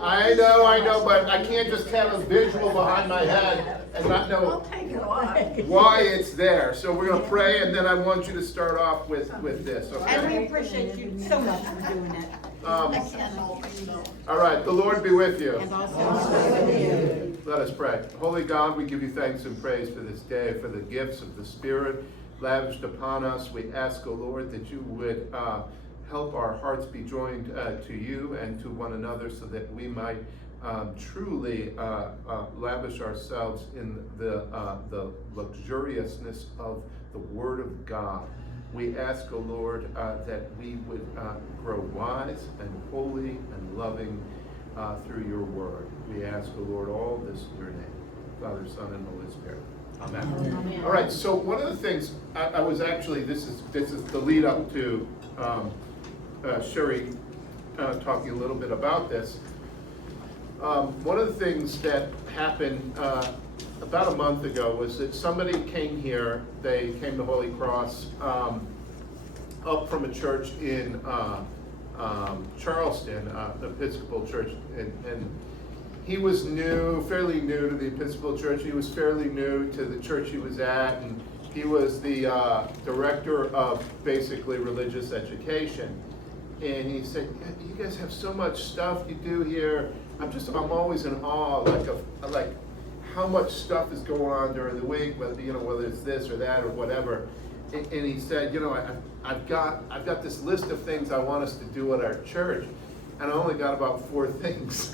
I know, but I can't just have a visual behind my head and not know why it's there. So we're going to pray, and then I want you to start off with this, okay? And we appreciate you so much for doing it. All right, the Lord be with you. And also with you. Let us pray. Holy God, we give you thanks and praise for this day, for the gifts of the Spirit lavished upon us. We ask, O Lord, that you would help our hearts be joined to you and to one another, so that we might truly lavish ourselves in the luxuriousness of the Word of God. We ask, O Lord, that we would grow wise and holy and loving through your Word. We ask, O Lord, all this in your name, Father, Son, and Holy Spirit. Amen. Amen. All right. So one of the things I was actually this is the lead up to Sherry talking a little bit about this. One of the things that happened about a month ago was that somebody came here. They came to Holy Cross up from a church in Charleston, the Episcopal church, and he was fairly new to the Episcopal church. He was fairly new to the church he was at, and he was the director of basically religious education. And he said, "You guys have so much stuff you do here. I'm always in awe, like how much stuff is going on during the week, whether it's this or that or whatever." And he said, I've got this list of things I want us to do at our church, and I only got about 4 things,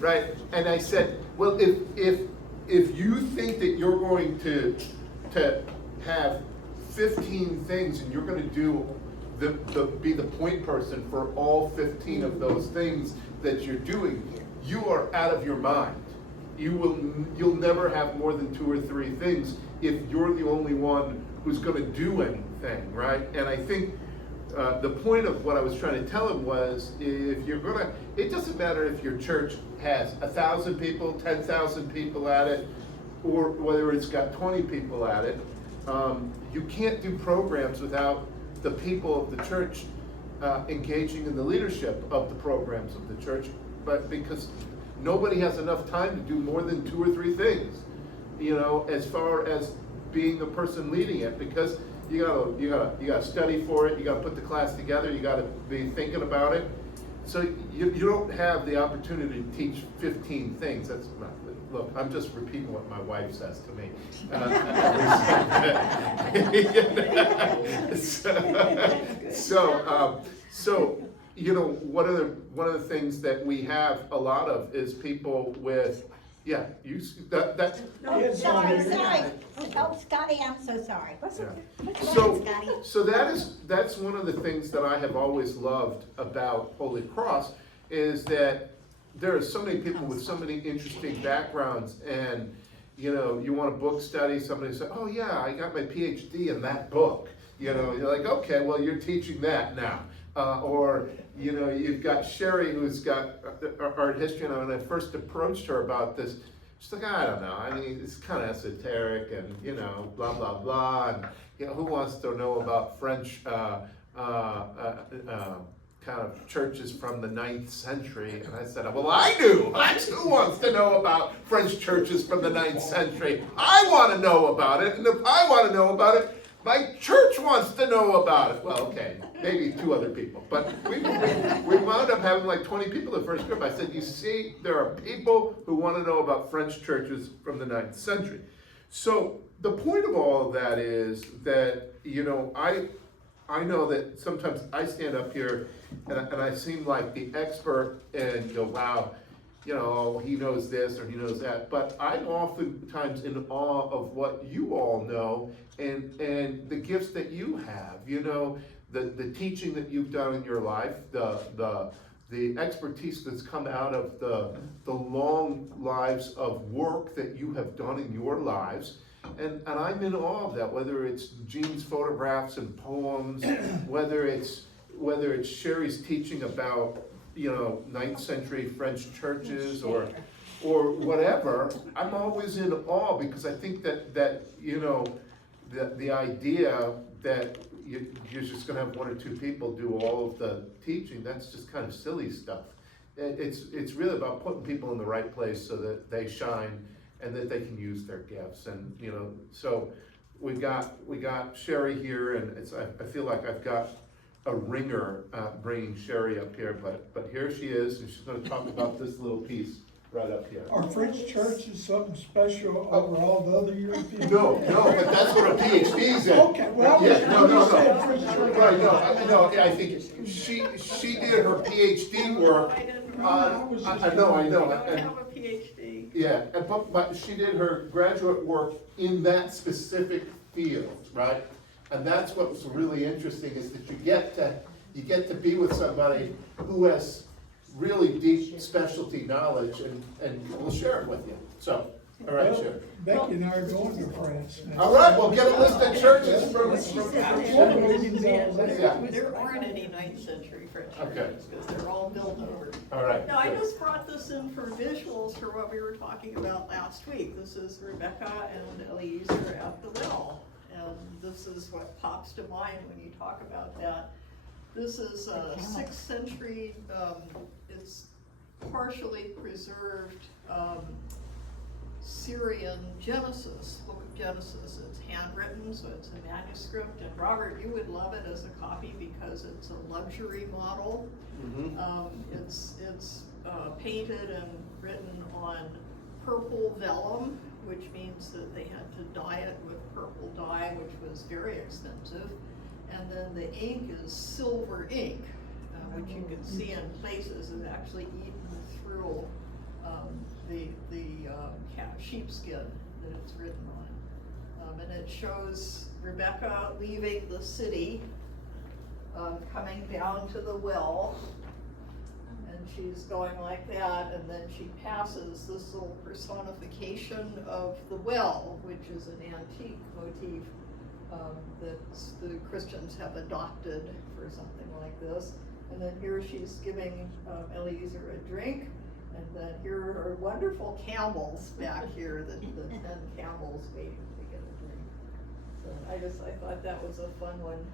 right? And I said, well, if you think that you're going to have 15 things and you're going to do be the point person for all 15 of those things that you're doing, you are out of your mind. You'll never have more than 2 or 3 things if you're the only one who's going to do anything, right? And I think the point of what I was trying to tell him was, if you're going to, it doesn't matter if your church has 1,000 people, 10,000 people at it, or whether it's got 20 people at it. You can't do programs without the people of the church engaging in the leadership of the programs of the church, but because nobody has enough time to do more than 2 or 3 things, as far as being the person leading it, because you gotta study for it, you gotta put the class together, you gotta be thinking about it. So you don't have the opportunity to teach 15 things. Look, I'm just repeating what my wife says to me. One of the things that we have a lot of is people with, No, sorry. Oh, Scotty, I'm so sorry. So that's one of the things that I have always loved about Holy Cross, is that there are so many people with so many interesting backgrounds, and you want a book study, somebody says, "Oh yeah, I got my PhD in that book." You're like, "Okay, well you're teaching that now." Or you've got Sherry, who's got art history, and when I first approached her about this, she's like, "I don't know. I mean, it's kind of esoteric, and blah blah blah, and who wants to know about French kind of churches from the 9th century?" And I said, "Well, I do. Who wants to know about French churches from the 9th century? I want to know about it, and if I want to know about it, my church wants to know about it." Well, okay, maybe 2 other people, but we wound up having like 20 people in the first group. I said, "You see, there are people who want to know about French churches from the 9th century." So the point of all of that is that, I know that sometimes I stand up here and I seem like the expert and go, "Wow, he knows this or he knows that." But I'm oftentimes in awe of what you all know and the gifts that you have. The teaching that you've done in your life, the expertise that's come out of the long lives of work that you have done in your lives. And I'm in awe of that, whether it's Jean's photographs and poems, whether it's Sherry's teaching about 9th century French churches or whatever. I'm always in awe, because I think that the idea that you're just going to have 1 or 2 people do all of the teaching, that's just kind of silly stuff. it's really about putting people in the right place so that they shine and that they can use their gifts. And, you know, so we got Sherry here, and I feel like I've got a ringer bringing Sherry up here, but here she is, and she's going to talk about this little piece right up here. Our French church is something special over all the other European. No, but that's what a PhD's in. Okay, well, Yeah, no. you said French church. Right, no, I think she did her PhD work. I didn't I know. I don't and- have a PhD. Yeah, but she did her graduate work in that specific field, right? And that's what's really interesting, is that you get to be with somebody who has really deep specialty knowledge and will share it with you. So, all right, Well, Sharon. Becky and I are going to France next. All right, well, get a list of churches from. Yeah. There aren't any 9th century French Okay. churches, because they're all built over. All right. No, I good. just brought this in for visuals for what we were talking about last week. This is Rebecca and Eliezer at the well. And this is what pops to mind when you talk about that. This is a 6th century, it's partially preserved Syrian Genesis, book of Genesis. It's handwritten, so it's a manuscript. And Robert, you would love it as a copy because it's a luxury model. It's painted and written on purple vellum, which means that they had to dye it with purple dye, which was very expensive. And then the ink is silver ink, which you can see in places is actually eaten through the sheepskin that it's written on. And it shows Rebecca leaving the city, coming down to the well, and she's going like that, and then she passes this little personification of the well, which is an antique motif that the Christians have adopted for something like this. And then here she's giving Eliezer a drink, and then here are her wonderful camels back here, the 10 camels waiting to get a drink. So I thought that was a fun one.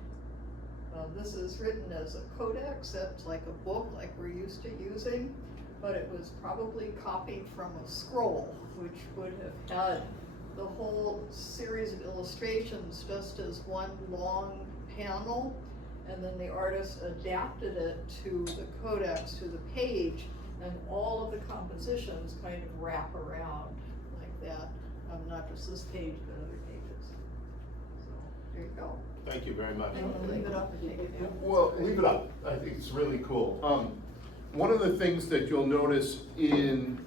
This is written as a codex, that's like a book like we're used to using, but it was probably copied from a scroll, which would have had the whole series of illustrations just as one long panel, and then the artist adapted it to the codex, to the page, and all of the compositions kind of wrap around like that. Not just this page, but other pages. So, there you go. Thank you very much. And we'll leave it up and take it down. Well, leave it up. I think it's really cool. One of the things that you'll notice in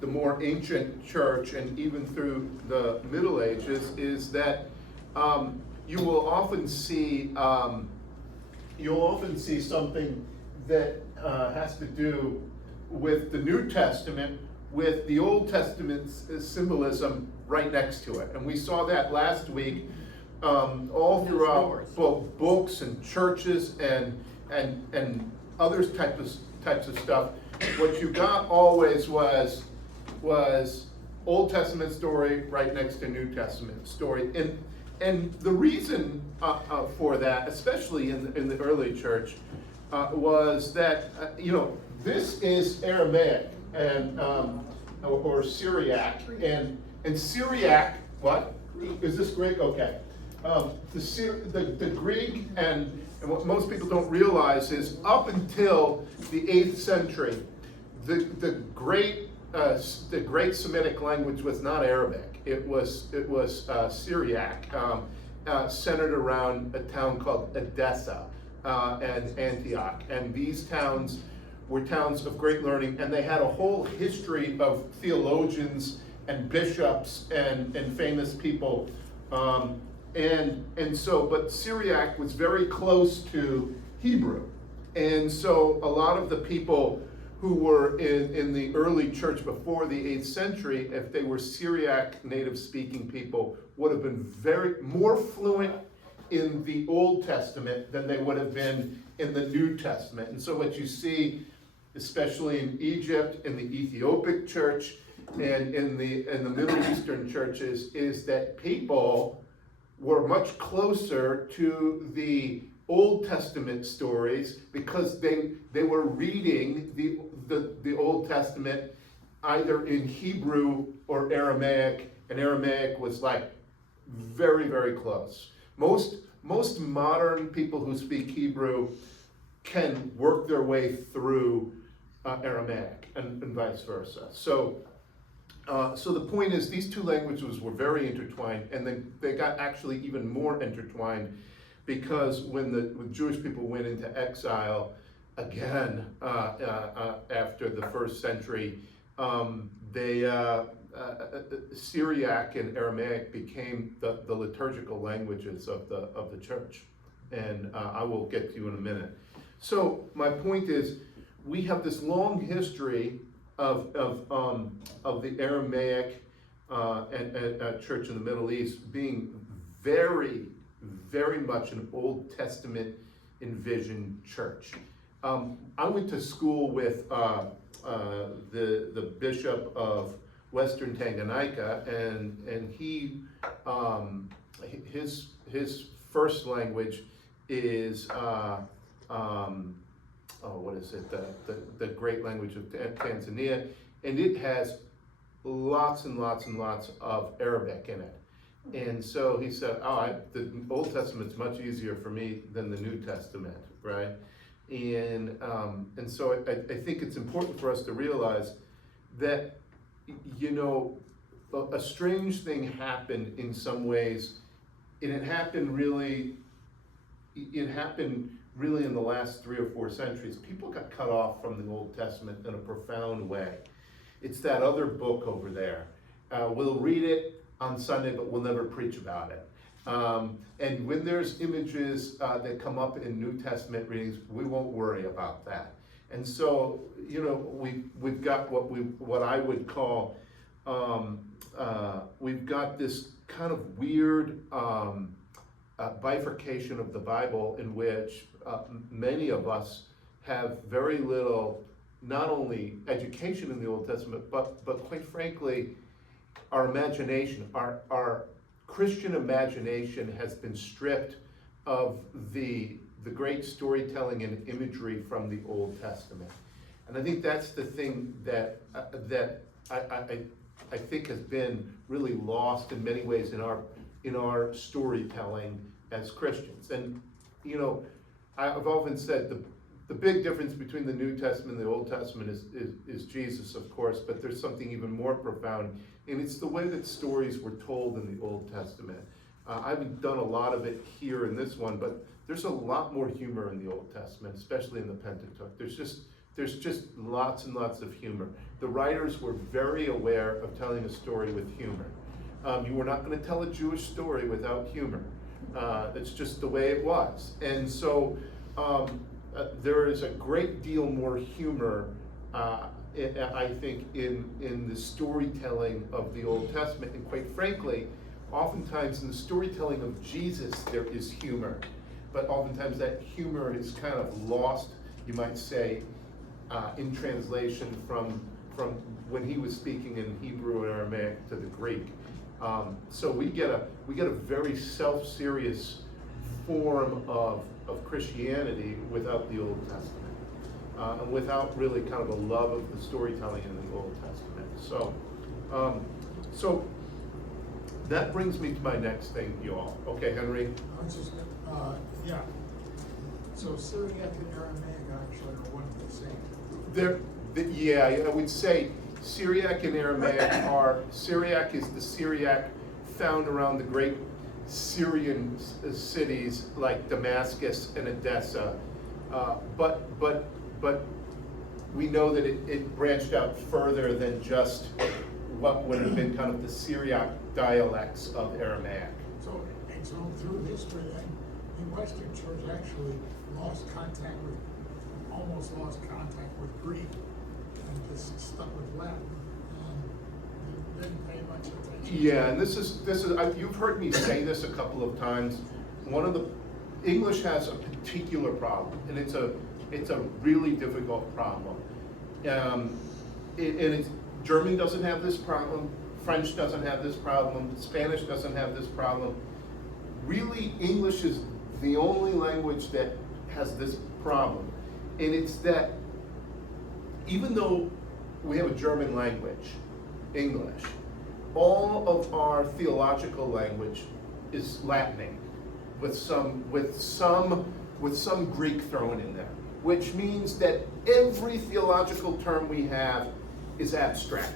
the more ancient church and even through the Middle Ages is that you will often see something that has to do with the New Testament with the Old Testament's symbolism right next to it. And we saw that last week all throughout both books and churches and other types of stuff. What you got always was Old Testament story right next to New Testament story. And the reason for that, especially in the early church, was that, this is Aramaic and or Syriac, and Syriac, what? Is this Greek? Okay. The Greek and what most people don't realize is up until the 8th century, the great Semitic language was not Arabic. It was Syriac, centered around a town called Edessa and Antioch. And these towns were towns of great learning, and they had a whole history of theologians and bishops and famous people. But Syriac was very close to Hebrew. And so a lot of the people who were in the early church before the 8th century, if they were Syriac native speaking people, would have been more fluent in the Old Testament than they would have been in the New Testament. And so what you see, especially in Egypt, in the Ethiopic church, and in the Middle Eastern churches, is that people were much closer to the Old Testament stories because they were reading the Old Testament either in Hebrew or Aramaic, and Aramaic was like very, very close. Most modern people who speak Hebrew can work their way through Aramaic and vice versa. So the point is, these two languages were very intertwined, and then they got actually even more intertwined because when Jewish people went into exile again after the first century, Syriac and Aramaic became the liturgical languages of the church, and I will get to you in a minute. So my point is, we have this long history of the Aramaic and church in the Middle East being very, very much an Old Testament envisioned church. I went to school with the bishop of Western Tanganyika, and he his first language is what is it? The great language of Tanzania, and it has lots and lots and lots of Arabic in it. And so he said, the Old Testament's much easier for me than the New Testament, right? And so I think it's important for us to realize that, you know, a strange thing happened in some ways, and it happened really in the last 3 or 4 centuries. People got cut off from the Old Testament in a profound way. It's that other book over there. We'll read it on Sunday, but we'll never preach about it. And when there's images that come up in New Testament readings, we won't worry about that. And so, you know, we've got what I would call we've got this kind of weird bifurcation of the Bible in which many of us have very little, not only education in the Old Testament, but quite frankly, our imagination, our Christian imagination has been stripped of the great storytelling and imagery from the Old Testament. And I think that's the thing that I think has been really lost in many ways in our storytelling as Christians. And you know, I've often said the big difference between the New Testament and the Old Testament is Jesus, of course, but there's something even more profound, and it's the way that stories were told in the Old Testament. I haven't done a lot of it here in this one, but there's a lot more humor in the Old Testament, especially in the Pentateuch. There's just lots and lots of humor. The writers were very aware of telling a story with humor. You were not going to tell a Jewish story without humor. It's just the way it was. And so there is a great deal more humor, I think, in the storytelling of the Old Testament. And quite frankly, oftentimes in the storytelling of Jesus, there is humor. But oftentimes that humor is kind of lost, you might say, in translation from when he was speaking in Hebrew and Aramaic to the Greek. So we get a very self-serious form of Christianity without the Old Testament, and without really kind of a love of the storytelling in the Old Testament. So that brings me to my next thing, you all. Okay, Henry? Yeah. So Syriac and Aramaic actually are one and the same. Yeah, I would say Syriac and Aramaic Syriac is the Syriac found around the great Syrian cities like Damascus and Edessa, but we know that it branched out further than just what would have been kind of the Syriac dialects of Aramaic. So through history, then, the Western Church actually almost lost contact with Greek, and just stuck with Latin, and didn't pay much attention. Yeah, and this is you've heard me say this a couple of times. English has a particular problem, and it's a really difficult problem. German doesn't have this problem. French doesn't have this problem. Spanish doesn't have this problem. Really, English is the only language that has this problem. And it's that even though we have a German language, English, all of our theological language is Latin, with some Greek thrown in there, which means that every theological term we have is abstract.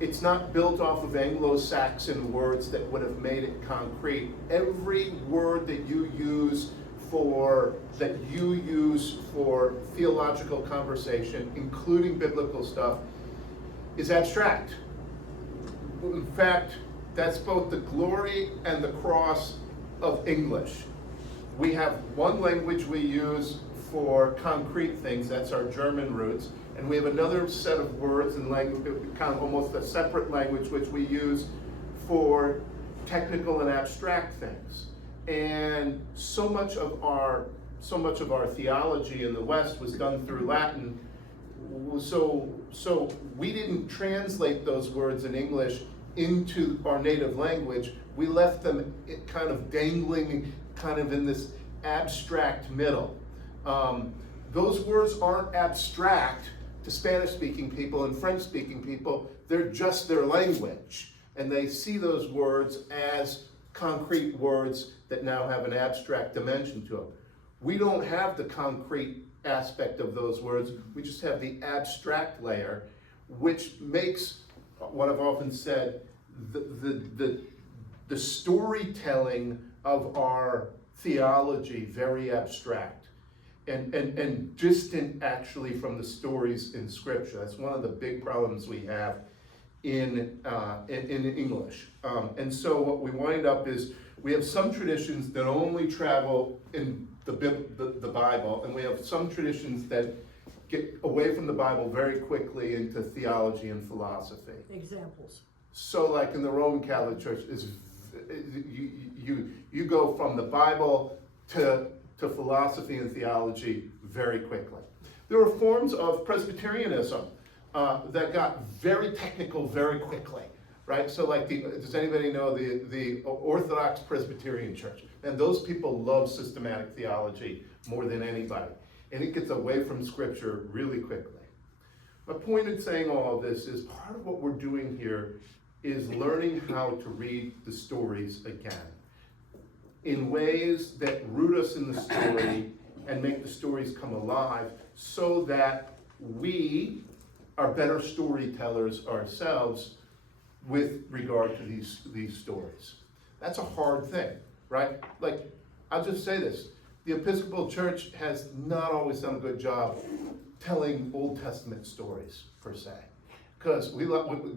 It's not built off of Anglo-Saxon words that would have made it concrete. Every word that you use for theological conversation, including biblical stuff, is abstract. In fact, that's both the glory and the cross of English. We have one language we use for concrete things, that's our German roots, and we have another set of words and language, kind of almost a separate language, which we use for technical and abstract things. And so much of our theology in the West was done through Latin. So we didn't translate those words in English into our native language. We left them kind of dangling, kind of in this abstract middle. Those words aren't abstract to Spanish-speaking people and French-speaking people. They're just their language. And they see those words as concrete words that now have an abstract dimension to them. We don't have the concrete aspect of those words. We just have the abstract layer, which makes what I've often said, the storytelling of our theology very abstract and distant actually from the stories in Scripture. That's one of the big problems we have in English. And so what we wind up is we have some traditions that only travel in the Bible, and we have some traditions that get away from the Bible very quickly into theology and philosophy. Examples. So like in the Roman Catholic Church, you go from the Bible to philosophy and theology very quickly. There are forms of Presbyterianism that got very technical very quickly, right? So like, does anybody know the Orthodox Presbyterian Church? And those people love systematic theology more than anybody. And it gets away from Scripture really quickly. My point in saying all of this is part of what we're doing here is learning how to read the stories again in ways that root us in the story and make the stories come alive so that we are better storytellers ourselves with regard to these stories. That's a hard thing, right? Like, I'll just say this. The Episcopal Church has not always done a good job telling Old Testament stories, per se. Because we've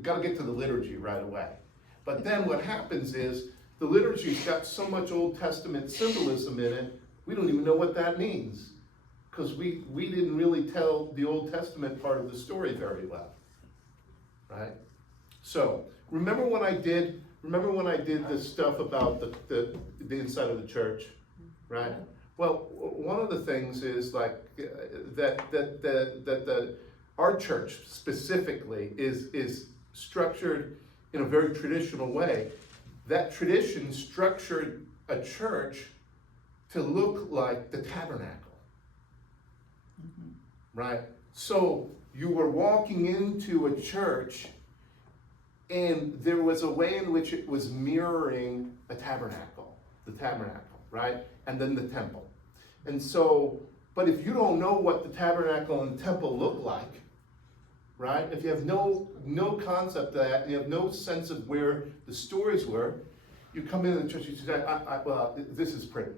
got to get to the liturgy right away. But then what happens is, the liturgy's got so much Old Testament symbolism in it, we don't even know what that means. Because we didn't really tell the Old Testament part of the story very well, right? So, remember when I did this stuff about the inside of the church, right? Well, one of the things is like that our church specifically is structured in a very traditional way. That tradition structured a church to look like the tabernacle, right? So you were walking into a church and there was a way in which it was mirroring the tabernacle, right? And then the temple. And so, but if you don't know what the tabernacle and temple look like, right? If you have no concept of that, and you have no sense of where the stories were, you come into the church and you say, well, this is pretty.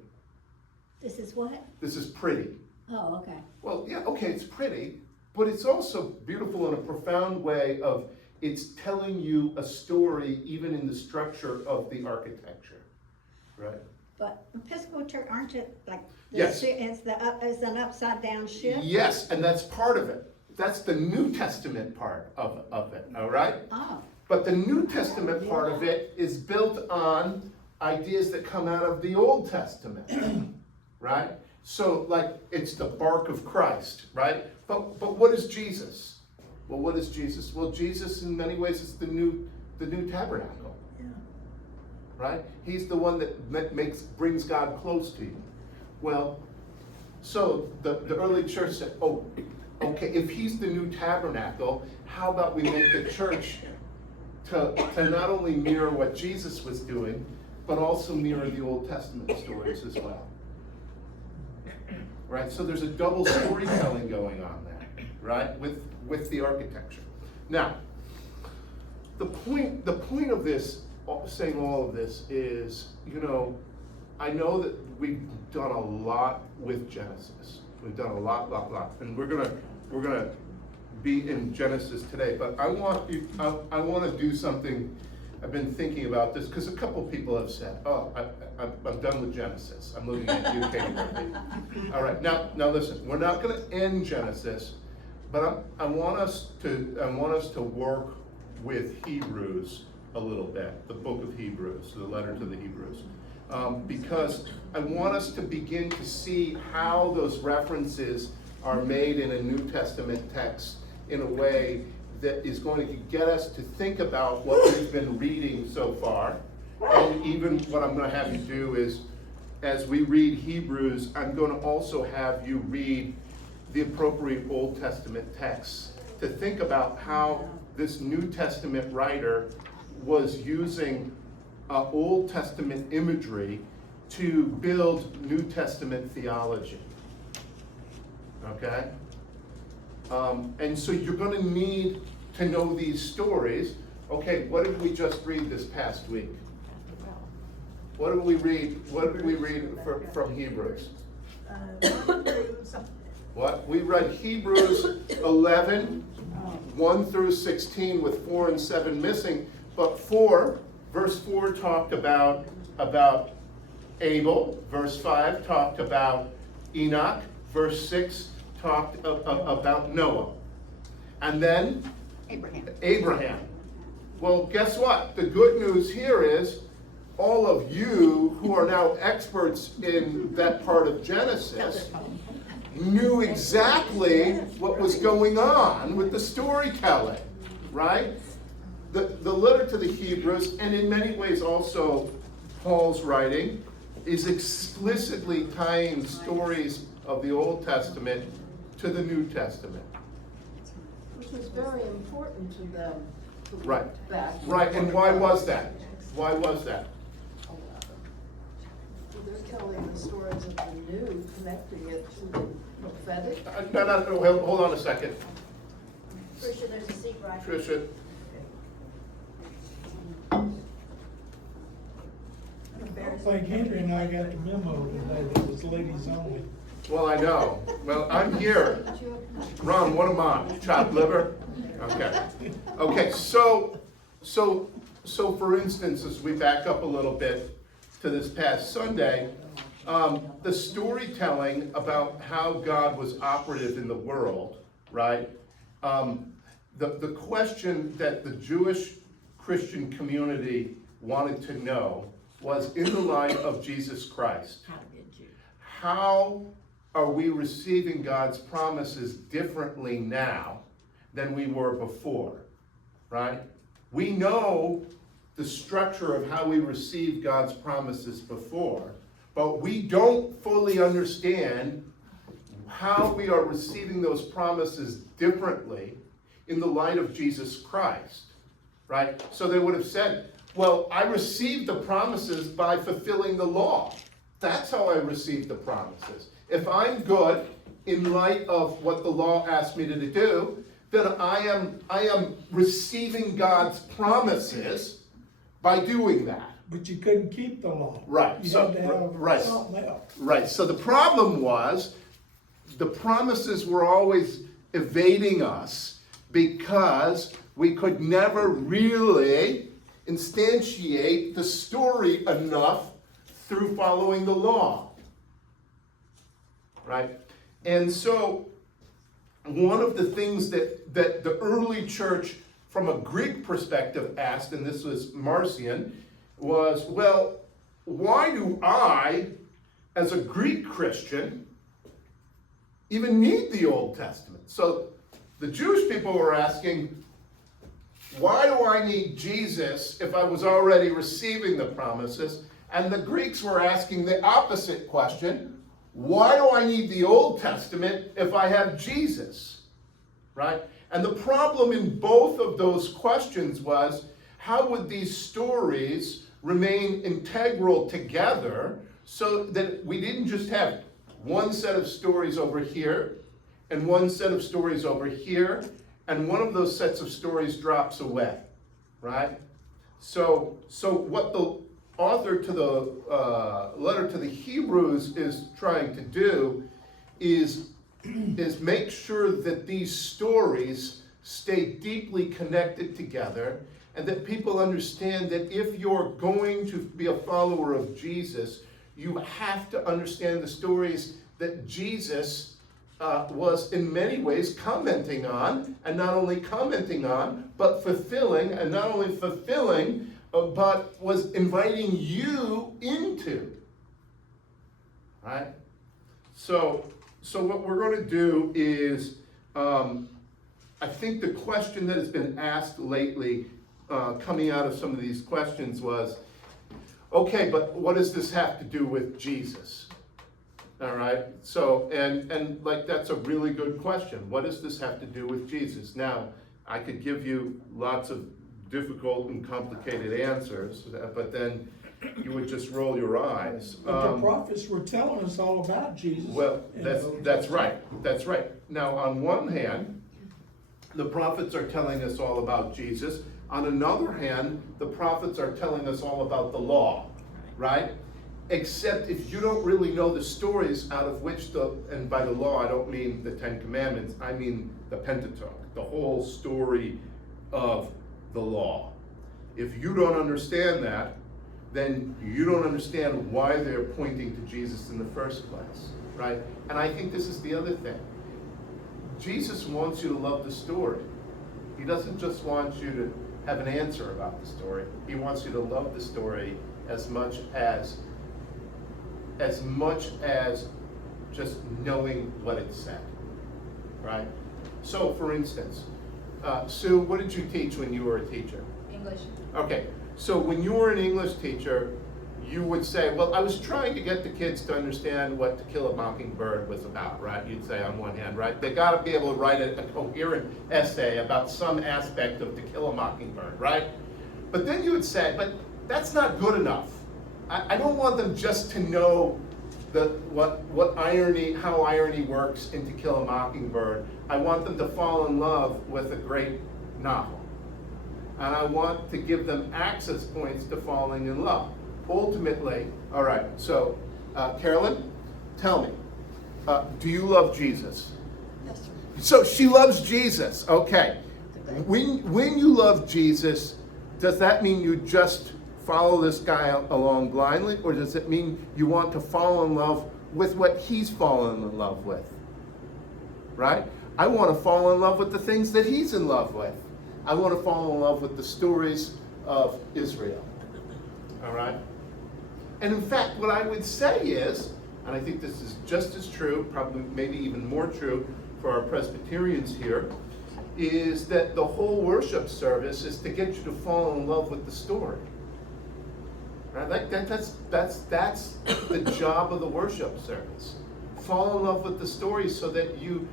This is what? This is pretty. Oh, okay. Well, yeah, okay, it's pretty, but it's also beautiful in a profound way of it's telling you a story even in the structure of the architecture, right? But Episcopal Church, aren't you like, Yes. it's an upside down ship? Yes, and that's part of it. That's the New Testament part of it, all right? Oh, But the New Testament part of it is built on ideas that come out of the Old Testament, right? So, like, it's the bark of Christ, right? But what is Jesus? Well, what is Jesus? Well, Jesus, in many ways, is the new tabernacle. yeah. right? He's the one that brings God close to you. Well, so the early church said, oh, okay, if he's the new tabernacle, how about we make the church to not only mirror what Jesus was doing, but also mirror the Old Testament stories as well. Right? So there's a double storytelling going on there, right? With the architecture. Now, the point of this, saying all of this is, I know that we've done a lot with Genesis. We've done a lot, and we're gonna be in Genesis today. But I want to do something. I've been thinking about this because a couple people have said, "Oh, I'm done with Genesis. I'm looking at you, Katie Murphy." All right, now listen. We're not going to end Genesis, but I want us to work with Hebrews a little bit, the book of Hebrews, the letter to the Hebrews. Because I want us to begin to see how those references are made in a New Testament text in a way that is going to get us to think about what we've been reading so far. And even what I'm going to have you do is, as we read Hebrews, I'm going to also have you read the appropriate Old Testament texts to think about how this New Testament writer was using Old Testament imagery to build New Testament theology. Okay? And so you're going to need to know these stories. Okay, what did we just read this past week? What did we read? What did we read from Hebrews? What? We read Hebrews 11, 1 through 16 with 4 and 7 missing. But verse 4 talked about Abel. Verse 5 talked about Enoch. Verse 6 talked about Noah. And then Abraham. Well, guess what? The good news here is all of you who are now experts in that part of Genesis knew exactly what was going on with the storytelling, right? The letter to the Hebrews, and in many ways also Paul's writing, is explicitly tying stories of the Old Testament to the New Testament. Which was very important to them to look Right. back. Right, and why was that? Why was that? Well, they're telling the stories of the new, connecting it to the prophetic. No, hold on a second. Tricia, there's a seat right. Tricia, I think Henry and I got the memo today that was ladies only. well, I know. Well, I'm here. Ron, what am I? Chopped liver? Okay. Okay, so for instance, as we back up a little bit to this past Sunday, the storytelling about how God was operative in the world, right? The question that the Jewish Christian community wanted to know was, in the light of Jesus Christ, how are we receiving God's promises differently now than we were before, right? We know the structure of how we received God's promises before, but we don't fully understand how we are receiving those promises differently in the light of Jesus Christ, right? So they would have said, well, I received the promises by fulfilling the law. That's how I received the promises. If I'm good in light of what the law asked me to do, then I am receiving God's promises by doing that. But you couldn't keep the law. Right. You So had to have right. something else. Right. So the problem was the promises were always evading us because we could never really instantiate the story enough through following the law. Right? And so one of the things that the early church from a Greek perspective asked, and this was Marcion, was, well, why do I, as a Greek Christian, even need the Old Testament? So the Jewish people were asking, why do I need Jesus if I was already receiving the promises? And the Greeks were asking the opposite question. Why do I need the Old Testament if I have Jesus? Right? And the problem in both of those questions was, how would these stories remain integral together so that we didn't just have one set of stories over here and one set of stories over here, and one of those sets of stories drops away, right? So what the author to the letter to the Hebrews is trying to do is make sure that these stories stay deeply connected together, and that people understand that if you're going to be a follower of Jesus, you have to understand the stories that Jesus was in many ways commenting on, and not only commenting on, but fulfilling, and not only fulfilling, but was inviting you into. Right? So what we're going to do is, I think the question that has been asked lately, coming out of some of these questions was, okay, but what does this have to do with Jesus? All right, so, and like, that's a really good question. What does this have to do with Jesus? Now, I could give you lots of difficult and complicated answers, but then you would just roll your eyes. But the prophets were telling us all about Jesus. Well, that's right. Now, on one hand, the prophets are telling us all about Jesus. On another hand, the prophets are telling us all about the law, right? Except if you don't really know the stories out of which and by the law I don't mean the Ten Commandments, I mean the Pentateuch, the whole story of the law. If you don't understand that, then you don't understand why they're pointing to Jesus in the first place, right? And I think this is the other thing. Jesus wants you to love the story. He doesn't just want you to have an answer about the story. He wants you to love the story as much as just knowing what it said, right? So, for instance, Sue, what did you teach when you were a teacher? English. Okay, so when you were an English teacher, you would say, well, I was trying to get the kids to understand what To Kill a Mockingbird was about, right? You'd say on one hand, right? They got to be able to write a coherent essay about some aspect of To Kill a Mockingbird, right? But then you would say, but that's not good enough. I don't want them just to know what irony, how irony works in To Kill a Mockingbird. I want them to fall in love with a great novel. And I want to give them access points to falling in love. Ultimately, all right, so Carolyn, tell me, do you love Jesus? Yes, sir. So she loves Jesus, okay. When you love Jesus, does that mean you just follow this guy along blindly, or does it mean you want to fall in love with what he's fallen in love with? Right? I want to fall in love with the things that he's in love with. I want to fall in love with the stories of Israel. All right? And in fact, what I would say is, and I think this is just as true, probably maybe even more true for our Presbyterians here, is that the whole worship service is to get you to fall in love with the story. Right? Like that's the job of the worship service. Fall in love with the story so that you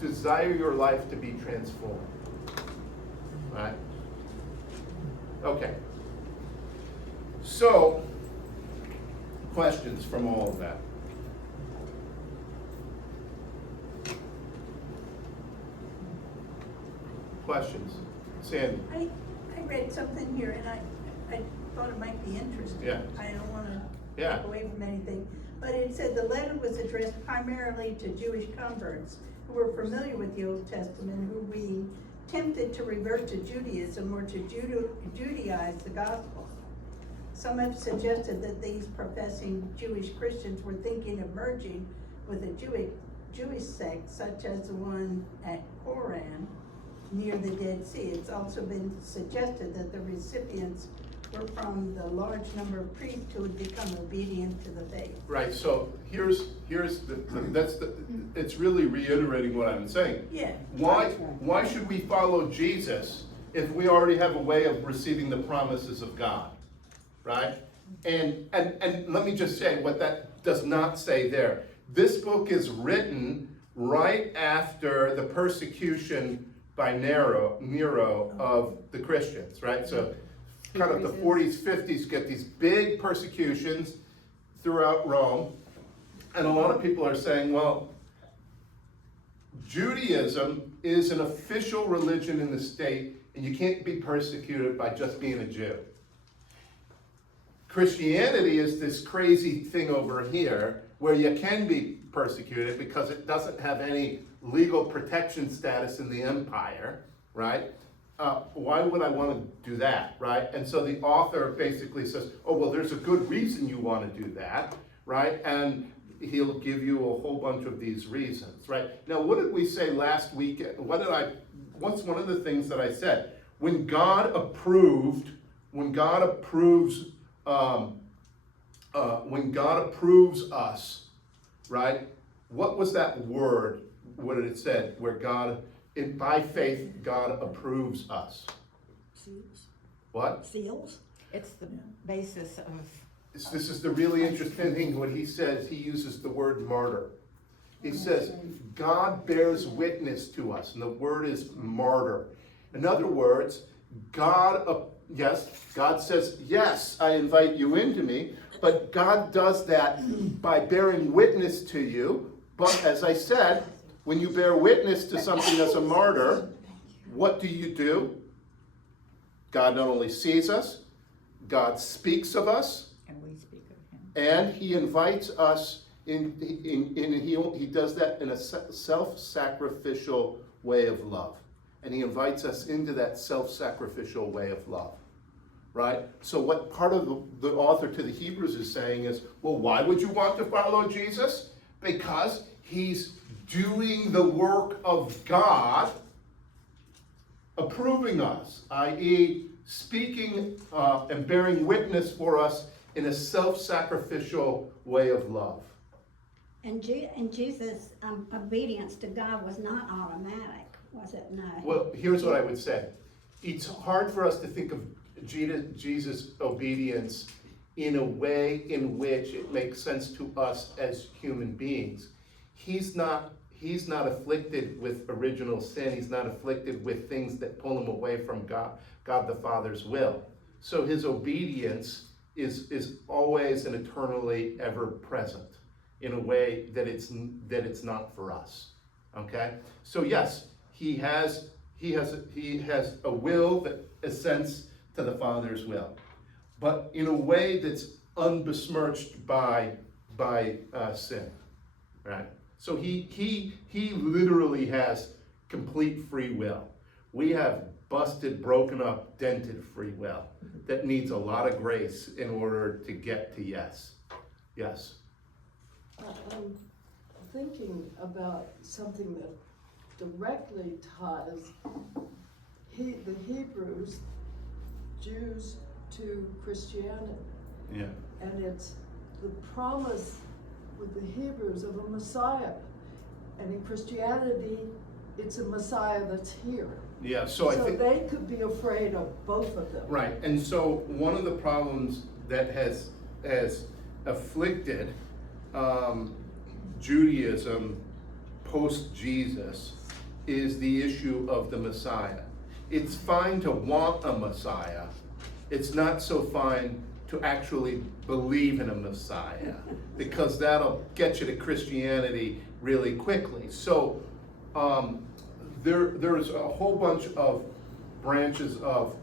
desire your life to be transformed. Right? Okay. So, questions from all of that? Questions? Sandy? I read something here and I thought it might be interesting. Yeah. I don't want to Yeah. take away from anything. But it said the letter was addressed primarily to Jewish converts who were familiar with the Old Testament, who were tempted to revert to Judaism or to Judaize the gospel. Some have suggested that these professing Jewish Christians were thinking of merging with a Jewish sect, such as the one at Koran near the Dead Sea. It's also been suggested that the recipients were from the large number of priests who had become obedient to the faith. Right, so here's it's really reiterating what I'm saying. Yeah. Why should we follow Jesus if we already have a way of receiving the promises of God, right? And let me just say what that does not say there. This book is written right after the persecution by Nero of the Christians, right? So kind of the 40s, 50s get these big persecutions throughout Rome. And a lot of people are saying, well, Judaism is an official religion in the state, and you can't be persecuted by just being a Jew. Christianity is this crazy thing over here where you can be persecuted because it doesn't have any legal protection status in the empire, right? Why would I want to do that, right? And so the author basically says, oh, well, there's a good reason you want to do that, right? And he'll give you a whole bunch of these reasons, right? Now, what did we say last week? What's one of the things that I said? When God approves us, right? What was that word? What did it say? Where God, by faith, God approves us. Seals. What? Seals. It's the basis of. This is the really interesting thing. What he says, he uses the word martyr. He says, God bears witness to us, and the word is martyr. In other words, God says, yes, I invite you into me, but God does that by bearing witness to you. But as I said, when you bear witness to something as a martyr, what do? God not only sees us, God speaks of us, And we speak of him. and he invites us he does that in a self-sacrificial way of love. And he invites us into that self-sacrificial way of love, right? So what part of the author to the Hebrews is saying is, well, why would you want to follow Jesus? Because he's doing the work of God, approving us, i.e. speaking and bearing witness for us in a self-sacrificial way of love. And Jesus' obedience to God was not automatic, was it? No. Well, here's what I would say. It's hard for us to think of Jesus' obedience in a way in which it makes sense to us as human beings. He's not afflicted with original sin. He's not afflicted with things that pull him away from God the Father's will. So his obedience is always and eternally ever present in a way that it's not for us. Okay? So yes, he has a will that assents to the Father's will, but in a way that's unbesmirched by sin, right? So he literally has complete free will. We have busted, broken up, dented free will that needs a lot of grace in order to get to yes. Yes. I'm thinking about something that directly ties the Hebrews, Jews, to Christianity. Yeah. And it's the promise with the Hebrews of a Messiah. And in Christianity, it's a Messiah that's here. Yeah, so I think they could be afraid of both of them. right. And so one of the problems that has afflicted Judaism post-Jesus is the issue of the Messiah. It's fine to want a Messiah. It's not so fine to actually believe in a Messiah, because that'll get you to Christianity really quickly. So there's a whole bunch of branches of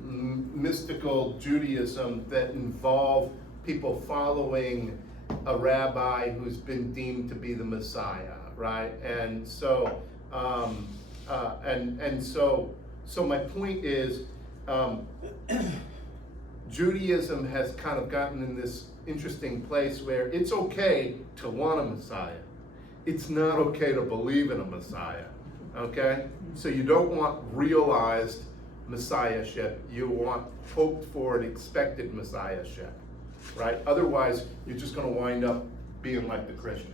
mystical Judaism that involve people following a rabbi who's been deemed to be the Messiah, right? And so so my point is, Judaism has kind of gotten in this interesting place where it's okay to want a Messiah. It's not okay to believe in a Messiah, okay? So you don't want realized messiahship. You want hoped for and expected messiahship, right? Otherwise, you're just going to wind up being like the Christians.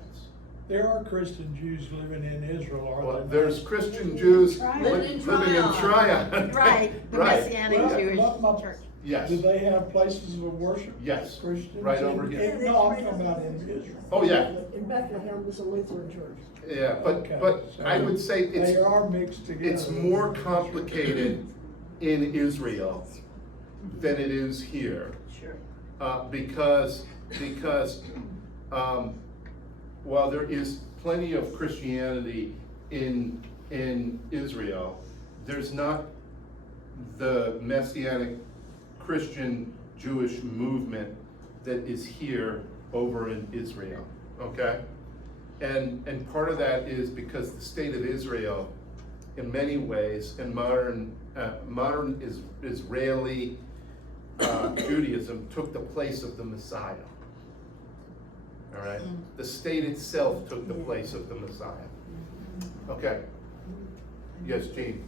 There are Christian Jews living in Israel, are Well, there not? there's Christian Jews Living in living in Tryon. Tryon. Right, the Right. Messianic Well, Jewish my- church. Yes. Do they have places of worship? Yes. Christians? Right over in- here. No, I'm talking about in Israel. Oh, yeah. In Bethlehem, there's a Lutheran church. Yeah, Okay, but so I would say They are mixed together. it's more complicated in Israel than it is here. Sure. Because while there is plenty of Christianity in Israel, there's not the Messianic Christian Jewish movement that is here over in Israel, okay? And part of that is because the state of Israel, in many ways, in modern Israeli Judaism, took the place of the Messiah. All right? The state itself took the place of the Messiah. Okay. Yes, Gene.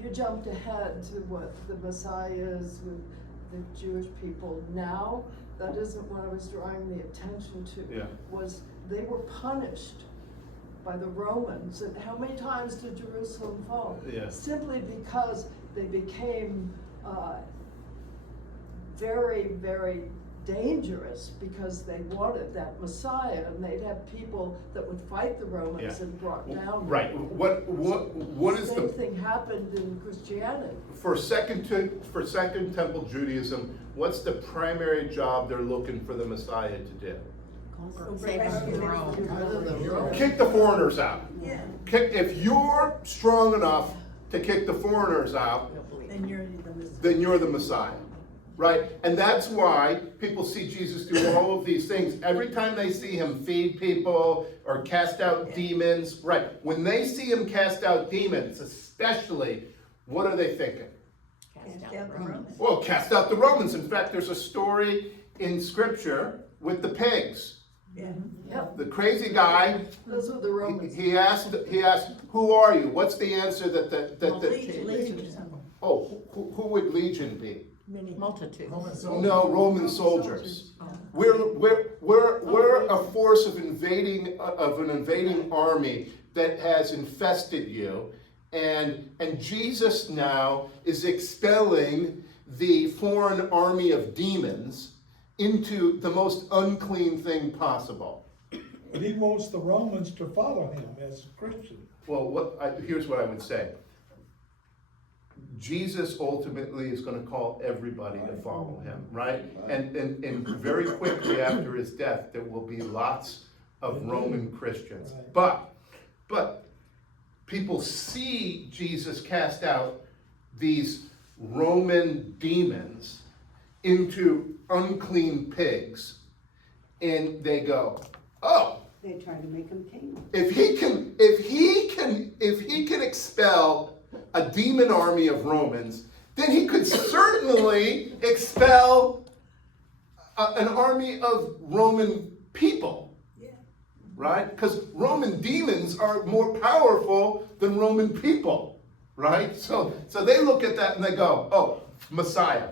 You jumped ahead to what the Messiah is with the Jewish people now. That isn't what I was drawing the attention to. Yeah. Was they were punished by the Romans. And how many times did Jerusalem fall? Yeah. Simply because they became very, very dangerous because they wanted that Messiah, and they'd have people that would fight the Romans Yeah. and brought down. Right. What is Same the thing happened in Christianity. for Second Temple Judaism? What's the primary job they're looking for the Messiah to do? Save us from Rome. Kick the foreigners out. Yeah, If you're strong enough to kick the foreigners out, then you're the Messiah. then you're the Messiah, right? And that's why people see Jesus do all of these things. Every time they see him feed people or cast out demons, right? When they see him cast out demons, especially, what are they thinking? Cast out the Romans. Well, cast out the Romans. In fact, there's a story in Scripture with the pigs. Yeah. Yep, The crazy guy, those were the Romans. he asked, who are you? What's the answer that Legion. oh, who would Legion be? Multitude. No, Roman soldiers. We're a force of an invading army that has infested you, and Jesus now is expelling the foreign army of demons into the most unclean thing possible. But he wants the Romans to follow him as a Christian. Well, here's what I would say. Jesus ultimately is going to call everybody to follow him, right? And very quickly after his death, there will be lots of Roman Christians. But people see Jesus cast out these Roman demons into unclean pigs, and they go, oh, They try to make him king. if he can expel a demon army of Romans, then he could certainly expel an army of Roman people. Yeah. Right? Because Roman demons are more powerful than Roman people, right? So they look at that and they go, oh, Messiah,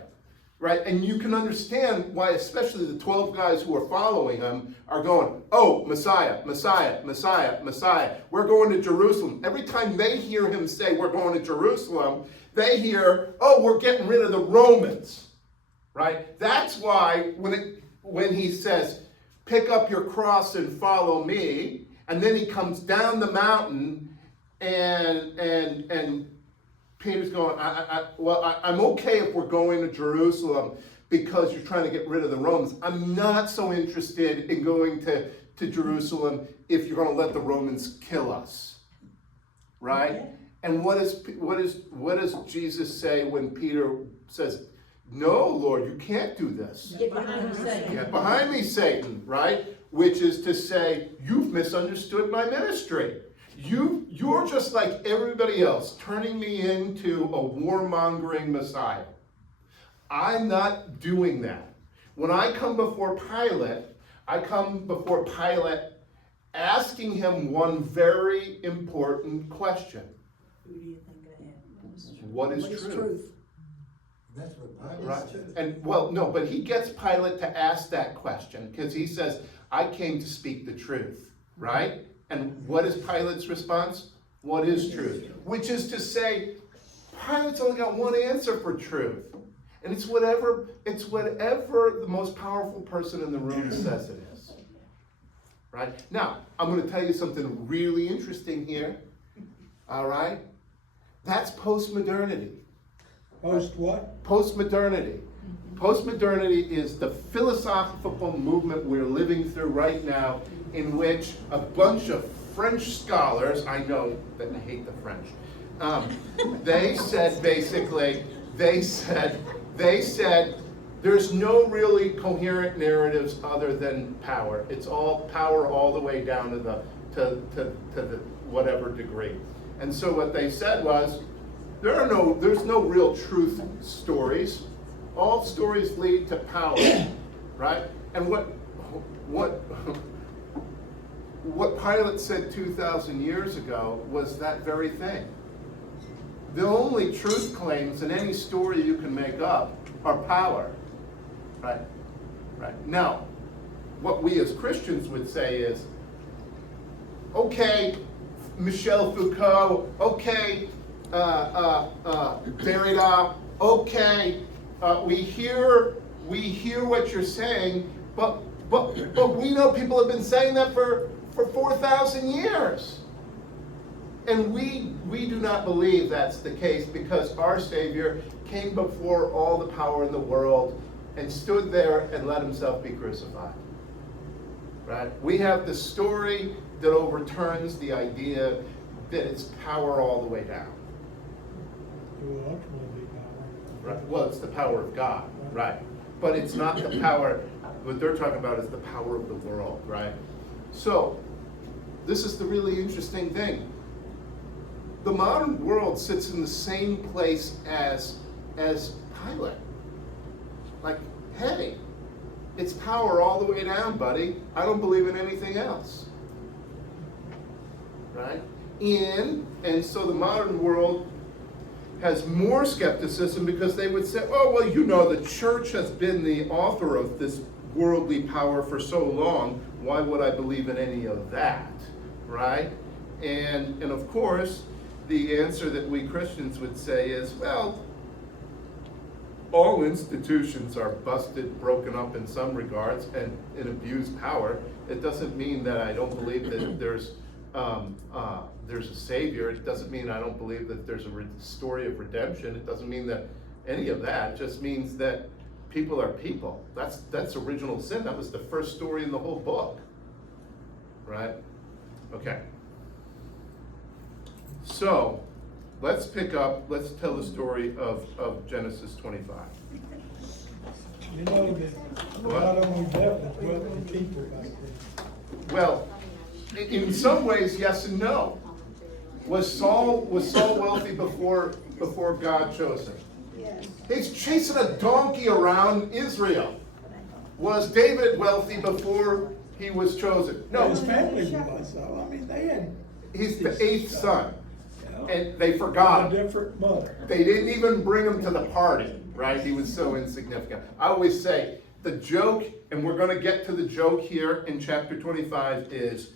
right? And you can understand why especially the 12 guys who are following him are going, oh, Messiah, Messiah, Messiah, Messiah. We're going to Jerusalem. Every time they hear him say, we're going to Jerusalem, they hear, oh, we're getting rid of the Romans, right? That's why when he says, pick up your cross and follow me, and then he comes down the mountain and Peter's going, I'm okay if we're going to Jerusalem because you're trying to get rid of the Romans. I'm not so interested in going to Jerusalem if you're going to let the Romans kill us, right? Yeah. And what does Jesus say when Peter says, no, Lord, you can't do this. Get behind me, Satan. Get behind me, Satan, right? Which is to say, you've misunderstood my ministry. You're just like everybody else, turning me into a warmongering Messiah. I'm not doing that. When I come before Pilate asking him one very important question. Who do you think I am? What is What is truth? truth? That's what Pilate Right, said. and, well, no, but he gets Pilate to ask that question, because he says, I came to speak the truth, right? And what is Pilate's response? What is truth? Which is to say, Pilate's only got one answer for truth. And it's whatever the most powerful person in the room says it is. Right? Now, I'm gonna tell you something really interesting here. All right? That's postmodernity. Post what? Postmodernity. Postmodernity is the philosophical movement we're living through right now, in which a bunch of French scholars, I know that I hate the French, they said basically, they said there's no really coherent narratives other than power. It's all power all the way down to the whatever degree. And so what they said was, there's no real truth stories. All stories lead to power, right? And what Pilate said 2,000 years ago was that very thing. The only truth claims in any story you can make up are power, right? Right. Now, what we as Christians would say is, okay, Michel Foucault, okay, Derrida, okay, we hear what you're saying, but we know people have been saying that for 4,000 years. And we do not believe that's the case, because our Savior came before all the power in the world and stood there and let himself be crucified. Right? We have the story that overturns the idea that it's power all the way down. It will ultimately be power. Right? Well, it's the power of God, right? But it's not the power, what they're talking about is the power of the world, right? So, this is the really interesting thing. The modern world sits in the same place as Pilate. Like, hey, it's power all the way down, buddy. I don't believe in anything else. Right? And so the modern world has more skepticism, because they would say, oh, well, you know, the church has been the author of this worldly power for so long. Why would I believe in any of that? Right? And of course, the answer that we Christians would say is, well, all institutions are busted, broken up in some regards, and abuse power. It doesn't mean that I don't believe that there's a savior. It doesn't mean I don't believe that there's a story of redemption. It doesn't mean that any of that. It just means that people are people. That's original sin. That was the first story in the whole book. Right? Okay. So, let's tell the story of Genesis 25. You know that not only death is what the people back then. Well, in some ways, yes and no. Was Saul wealthy before God chose him? Yes. He's chasing a donkey around Israel. Was David wealthy before he was chosen? No. His family was, so, I mean, they had. He's the 8th son. Yeah. And they forgot A him. different mother. They didn't even bring him to the party, right? He was so insignificant. I always say, the joke, and we're going to get to the joke here in chapter 25, is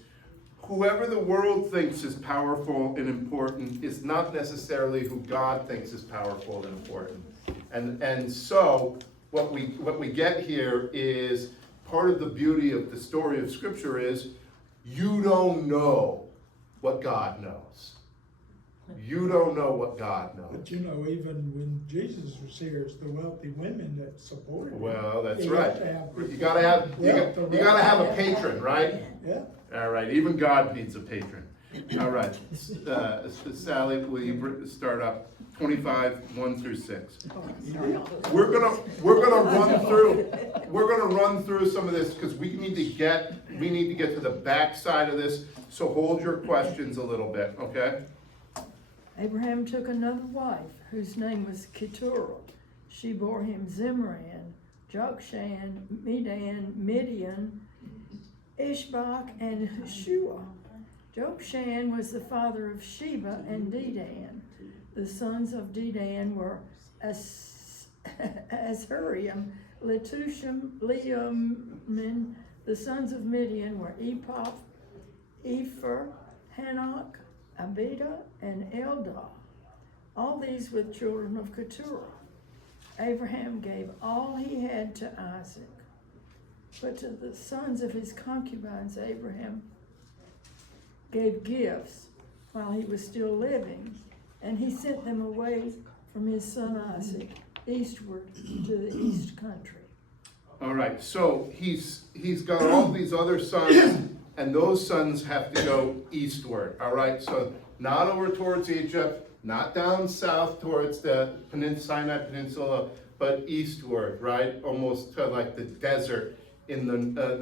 whoever the world thinks is powerful and important is not necessarily who God thinks is powerful and important. And so what we get here is, part of the beauty of the story of Scripture is, you don't know what God knows. You don't know what God knows. But you know, even when Jesus was here, it's the wealthy women that supported him. Well, that's You right. have to have- You gotta have a patron, right? Yeah. All right, even God needs a patron. All right, Sally, will you start up 25, 1 through 6? We're gonna run through some of this, because we need to get to the back side of this. So hold your questions a little bit, okay? Abraham took another wife, whose name was Keturah. She bore him Zimran, Jokshan, Medan, Midian, Ishbak, and Shua. Jokshan was the father of Sheba and Dedan. The sons of Dedan were Azariam, Letushim, Leomin. The sons of Midian were Epoch, Epher, Hanok, Abida, and Eldah. All these were children of Keturah. Abraham gave all he had to Isaac. But to the sons of his concubines, Abraham gave gifts while he was still living, and he sent them away from his son Isaac eastward to the east country. All right, so he's got all these other sons, and those sons have to go eastward, all right? So not over towards Egypt, not down south towards the Sinai Peninsula, but eastward, right? Almost to like the desert in the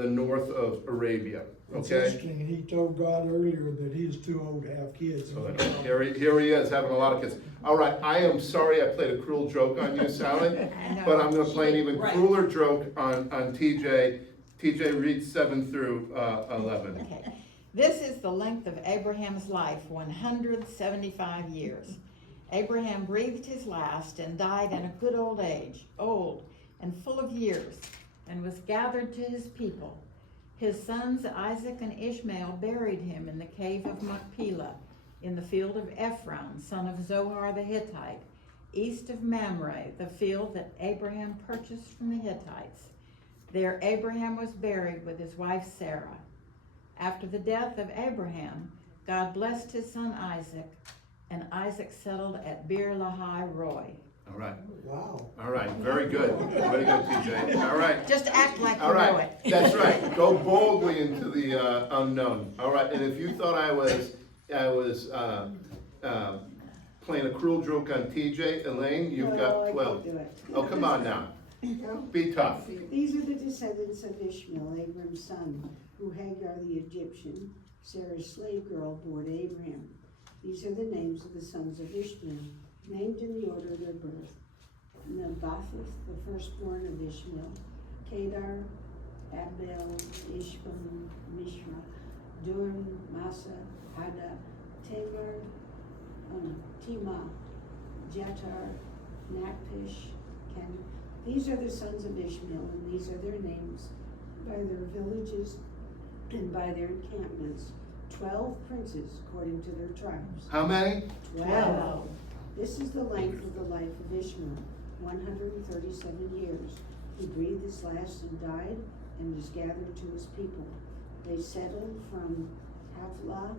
north of Arabia, It's okay? interesting, he told God earlier that he was too old to have kids. So here he is having a lot of kids. All right, I am sorry I played a cruel joke on you, Sally, I know. but I'm gonna play an even Right. crueler joke on TJ. TJ, read 7 through 11. Okay. This is the length of Abraham's life, 175 years. Abraham breathed his last and died in a good old age, old and full of years, and was gathered to his people. His sons Isaac and Ishmael buried him in the cave of Machpelah, in the field of Ephron, son of Zohar the Hittite, east of Mamre, the field that Abraham purchased from the Hittites. There Abraham was buried with his wife Sarah. After the death of Abraham, God blessed his son Isaac, and Isaac settled at Beer Lahai Roy. All right, Wow. all right, very good. Way to go, TJ. All right. Just act like All you know right, it. that's right. Go boldly into the unknown. All right, and if you thought I was playing a cruel joke on TJ, Elaine, you've got 12. do it. Oh, come on now. Be tough. These are the descendants of Ishmael, Abram's son, who Hagar the Egyptian, Sarah's slave girl, bore to Abraham. These are the names of the sons of Ishmael, named in the order of their birth. Nebaioth, the firstborn of Ishmael, Kedar, Abel, Ishbam, Mishra, Durim, Massa, Ada, Tamar, Tima, Jatar, Nakpish, Ken. These are the sons of Ishmael, and these are their names by their villages and by their encampments. 12 princes according to their tribes. How many? 12. This is the length of the life of Ishmael, 137 years. He breathed his last and died, and was gathered to his people. They settled from Havilah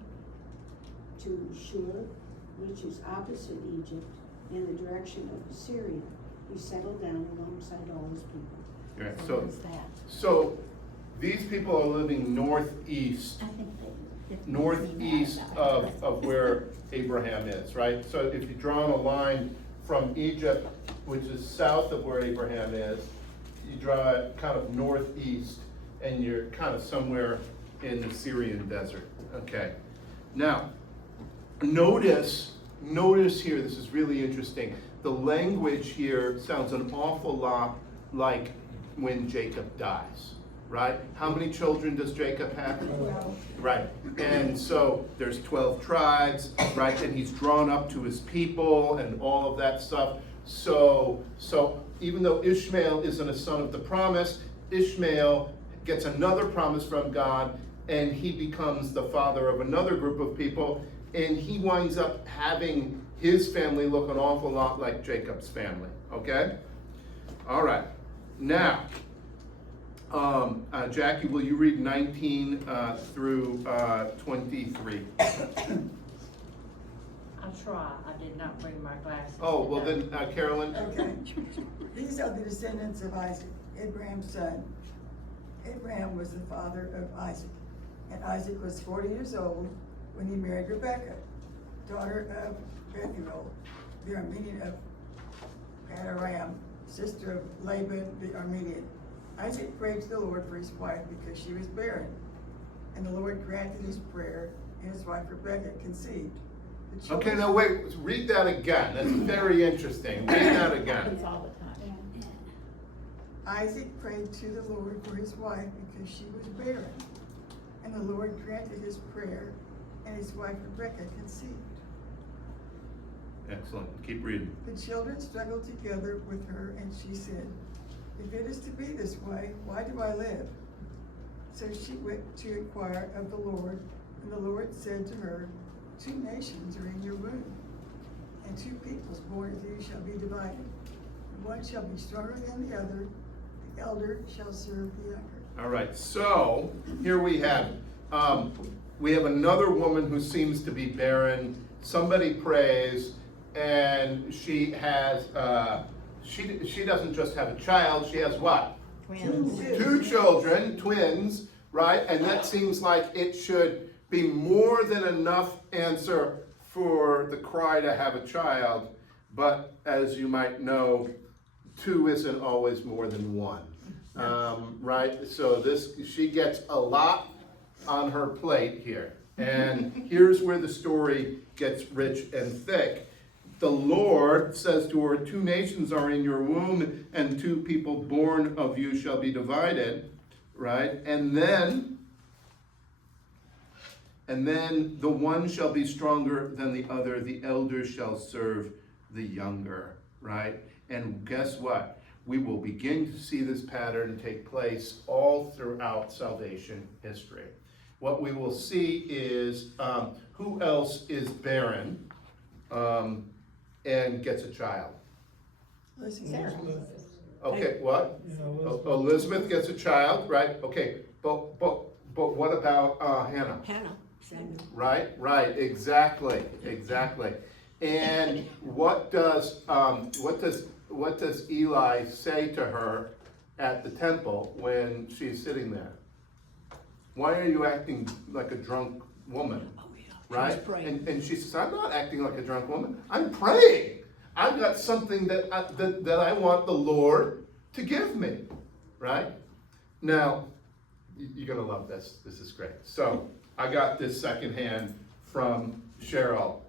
to Shur, which is opposite Egypt, in the direction of Assyria. He settled down alongside all his people. Right, What so, is that? so these people are living northeast of where Abraham is, right? So if you draw a line from Egypt, which is south of where Abraham is, you draw it kind of northeast, and you're kind of somewhere in the Syrian desert, okay? Now, notice here, this is really interesting. The language here sounds an awful lot like when Jacob dies, right? How many children does Jacob have? 12. Right, and so there's 12 tribes, right? And he's drawn up to his people and all of that stuff. So even though Ishmael isn't a son of the promise, Ishmael gets another promise from God, and he becomes the father of another group of people, and he winds up having his family look an awful lot like Jacob's family, okay? All right, now, Jackie, will you read 19 through 23? I'll try. I did not bring my glasses. Oh, well then, Carolyn? Okay. These are the descendants of Isaac, Abraham's son. Abraham was the father of Isaac, and Isaac was 40 years old when he married Rebekah, daughter of Bethuel, the Aramean of Adoram, sister of Laban the Aramean. Isaac prayed to the Lord for his wife because she was barren, and the Lord granted his prayer, and his wife Rebekah conceived. The Okay, children- now wait, read that again. That's very interesting. Read that again. Happens all the time. Isaac prayed to the Lord for his wife because she was barren, and the Lord granted his prayer, and his wife Rebekah conceived. Excellent. Keep reading. The children struggled together with her, and she said, "If it is to be this way, why do I live?" So she went to inquire of the Lord, and the Lord said to her, "Two nations are in your womb, and two peoples born of you shall be divided. The one shall be stronger than the other, the elder shall serve the younger." All right, so here we have another woman who seems to be barren. Somebody prays, and she has, she doesn't just have a child, she has what? Twins. Two children, twins, right? And that seems like it should be more than enough answer for the cry to have a child. But as you might know, two isn't always more than one. Right? So she gets a lot on her plate here. And here's where the story gets rich and thick. The Lord says to her, "Two nations are in your womb, and two people born of you shall be divided," right? And then the one shall be stronger than the other, the elder shall serve the younger, right? And guess what? We will begin to see this pattern take place all throughout salvation history. What we will see is who else is barren and gets a child. Sarah. Okay, what? Yeah, Elizabeth gets a child, right? Okay, but what about Hannah? Hannah, Samuel. Right, exactly. And what does Eli say to her at the temple when she's sitting there? Why are you acting like a drunk woman? Right? And she says, "I'm not acting like a drunk woman. I'm praying. I've got something that I want the Lord to give me." Right? Now, you're going to love this. This is great. So I got this secondhand from Cheryl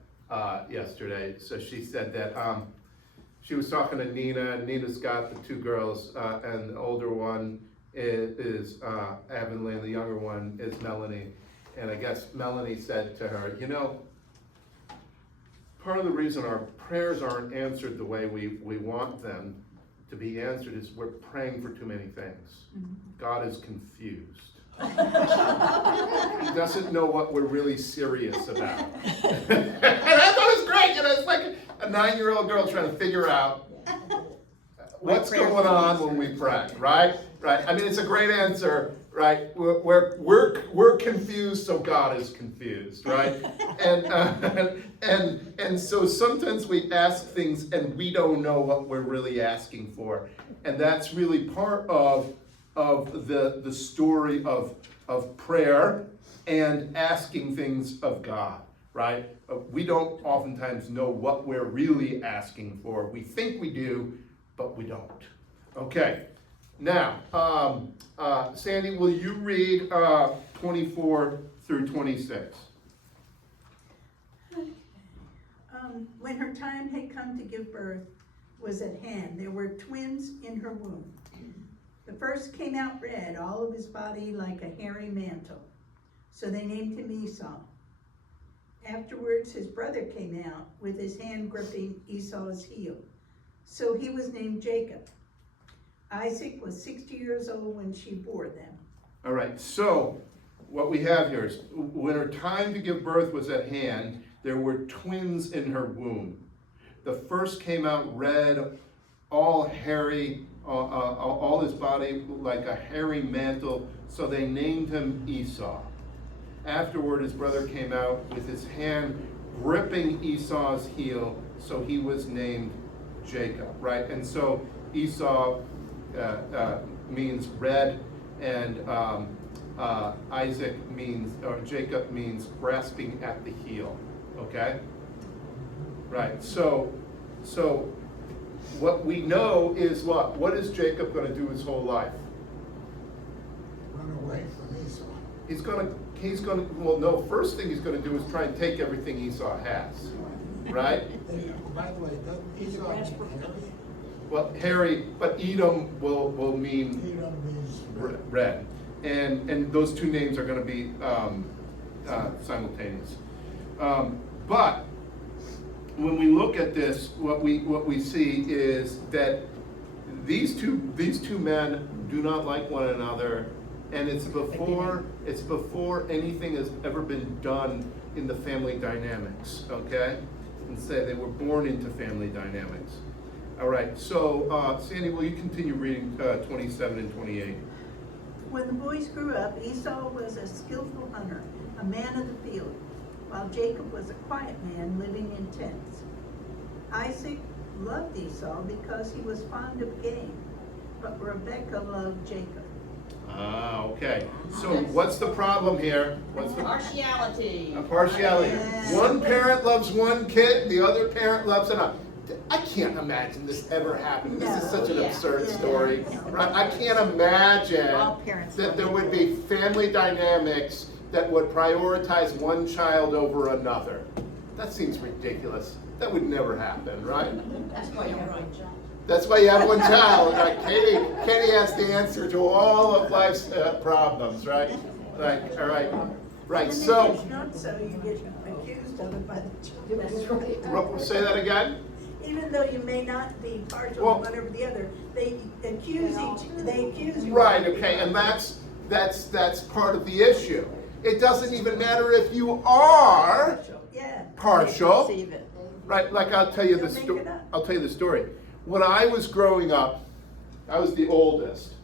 yesterday. So she said that she was talking to Nina. Nina's got the two girls, and the older one is Avonlea, and the younger one is Melanie. And I guess Melanie said to her, "You know, part of the reason our prayers aren't answered the way we want them to be answered is we're praying for too many things. God is confused. He doesn't know what we're really serious about." And I thought it was great. You know, it's like a 9-year-old girl trying to figure out what's going on when we pray, right? I mean, it's a great answer, right? We're confused, so God is confused, right? And so sometimes we ask things and we don't know what we're really asking for, and that's really part of the story of prayer and asking things of God, right? We don't oftentimes know what we're really asking for. We think we do, but we don't. Okay, now, Sandy, will you read 24 through 26? When her time had come to give birth was at hand, there were twins in her womb. The first came out red, all of his body like a hairy mantle. So they named him Esau. Afterwards, his brother came out with his hand gripping Esau's heel. So he was named Jacob. Isaac was 60 years old when she bore them. All right, so what we have here is when her time to give birth was at hand, there were twins in her womb. The first came out red, all hairy, all his body like a hairy mantle, so they named him Esau. Afterward, his brother came out with his hand gripping Esau's heel, so he was named Jacob, right? And so Esau means red, and Isaac means, or Jacob means grasping at the heel, okay? Right, so what we know is what? What is Jacob going to do his whole life? Run away from Esau. He's going to, well, no, first thing he's going to do is try and take everything Esau has, right? And by the way, doesn't Esau mean hairy? Well, hairy, but Edom will mean Edom means red. And those two names are going to be simultaneous. But when we look at this, what we see is that these two men do not like one another, and it's before anything has ever been done in the family dynamics. Okay, and say they were born into family dynamics. All right. So Sandy, will you continue reading 27 and 28? When the boys grew up, Esau was a skillful hunter, a man of the field, while Jacob was a quiet man living in tents. Isaac loved Esau because he was fond of game, but Rebekah loved Jacob. Ah, okay. So what's the problem here? What's the Partiality. a partiality? Yes. One parent loves one kid, the other parent loves another. I can't imagine this ever happening. This is such an absurd story, right? I can't imagine All parents that love there each would other. be family dynamics that would prioritize one child over another. That seems ridiculous. That would never happen, right? That's why you're right. That's why you have one child, right? Katie has the answer to all of life's problems, right? Like, all right, right. And So, if it's not so, you get accused of it by the children. say that again. Even though you may not be partial Well- to one over the other, they accuse you. Right. Okay, and that's part of the issue. It doesn't even matter if you are Yeah. partial. Receive it. Right, like I'll tell you the Don't make story. it up. I'll tell you the story. When I was growing up, I was the oldest,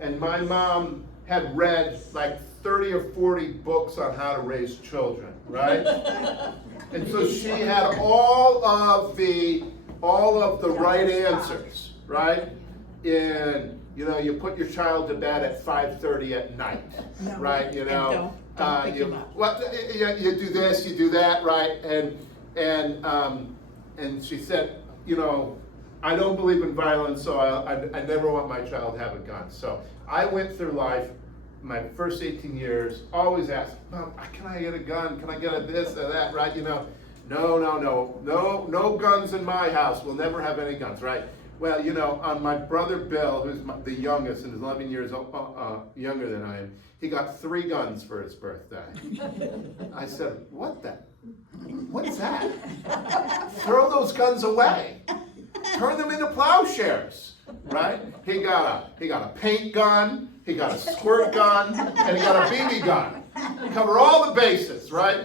and my mom had read like 30 or 40 books on how to raise children, right? And so she had all of the right answers, right? And you put your child to bed at 5:30 at night, No. right? And don't pick him up. You do this, you do that, right? And she said, I don't believe in violence, so I never want my child to have a gun. So I went through life, my first 18 years, always asked, Mom, can I get a gun? Can I get a this or that, right? No guns in my house. We'll never have any guns, right? Well, on my brother Bill, who's the youngest and is 11 years younger than I am, he got 3 guns for his birthday. I said, what is that? Throw those guns away. Turn them into plowshares, right? He got a paint gun, he got a squirt gun, and he got a BB gun. Cover all the bases, right?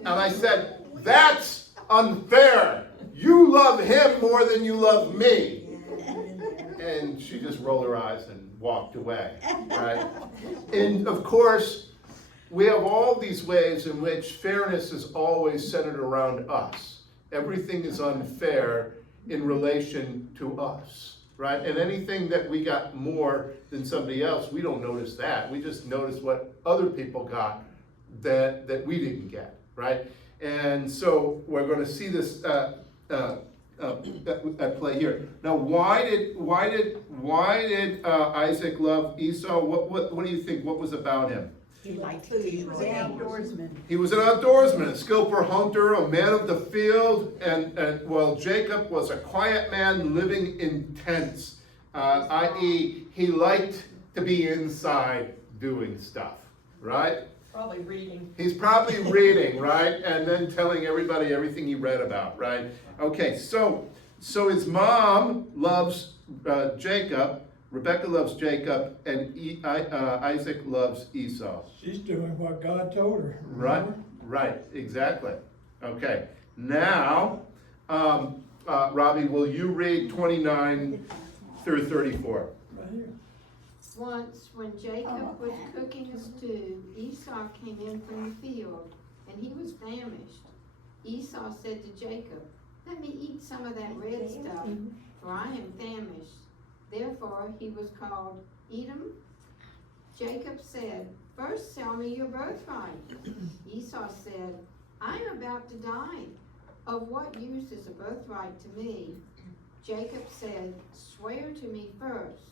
And I said, that's unfair. You love him more than you love me. And she just rolled her eyes and walked away, right? And of course, we have all these ways in which fairness is always centered around us. Everything is unfair in relation to us, right? And anything that we got more than somebody else, we don't notice that. We just notice what other people got that we didn't get, right? And so we're going to see this at play here. Now, why did Isaac love Esau? What do you think? What was about him? He liked He to was an outdoorsman. He was an outdoorsman, a skillful hunter, a man of the field, and while Jacob was a quiet man living in tents, i.e., he liked to be inside doing stuff, right? Probably reading. He's probably reading, right? And then telling everybody everything he read about, right? Okay, so his mom loves Jacob, Rebekah loves Jacob, and Isaac loves Esau. She's doing what God told her. Right, right, exactly. Okay, now, Robbie, will you read 29 through 34? Right here. Once, when Jacob was cooking a stew, Esau came in from the field, and he was famished. Esau said to Jacob, "Let me eat some of that red stuff, for I am famished." Therefore he was called Edom. Jacob said, "First sell me your birthright." Esau said, "I am about to die. Of what use is a birthright to me?" Jacob said, "Swear to me first."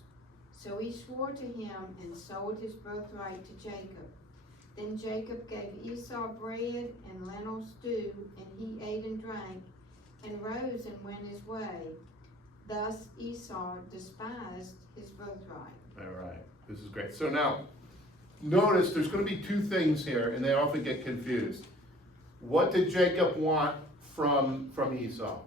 So he swore to him and sold his birthright to Jacob. Then Jacob gave Esau bread and lentil stew, and he ate and drank, and rose and went his way. Thus Esau despised his birthright. All right, this is great. So now, notice there's going to be 2 things here, and they often get confused. What did Jacob want from Esau?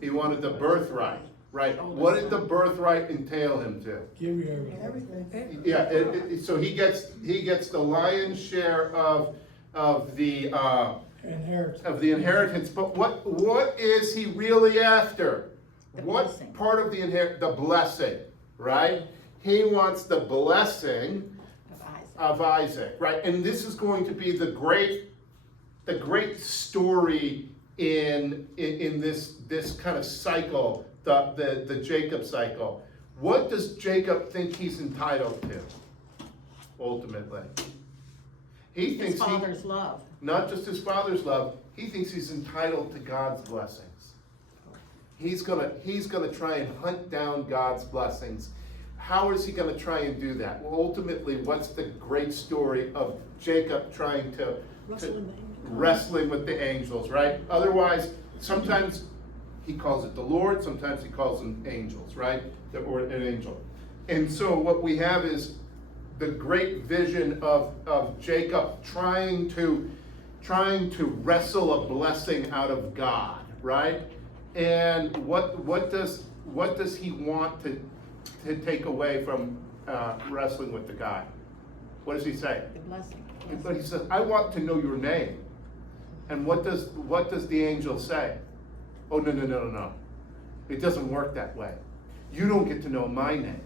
He wanted the birthright, right? What did the birthright entail him to? Give you everything. Everything. Yeah, so he gets the lion's share of the inheritance. But what is he really after? The What blessing. part of the blessing, right? He wants the blessing of Isaac, right? And this is going to be the great story in this kind of cycle, the Jacob cycle. What does Jacob think he's entitled to, ultimately? He His thinks father's love. not just his father's love, he thinks he's entitled to God's blessings. He's gonna try and hunt down God's blessings. How is he gonna try and do that? Well, ultimately, what's the great story of Jacob trying to wrestling with the angels, right? Otherwise, sometimes he calls it the Lord, sometimes he calls them angels, right? Or an angel. And so what we have is the great vision of Jacob trying to wrestle a blessing out of God, right? And what does he want to take away from wrestling with the God? What does he say? The blessing. But he says, I want to know your name. And what does the angel say? Oh, no. It doesn't work that way. You don't get to know my name.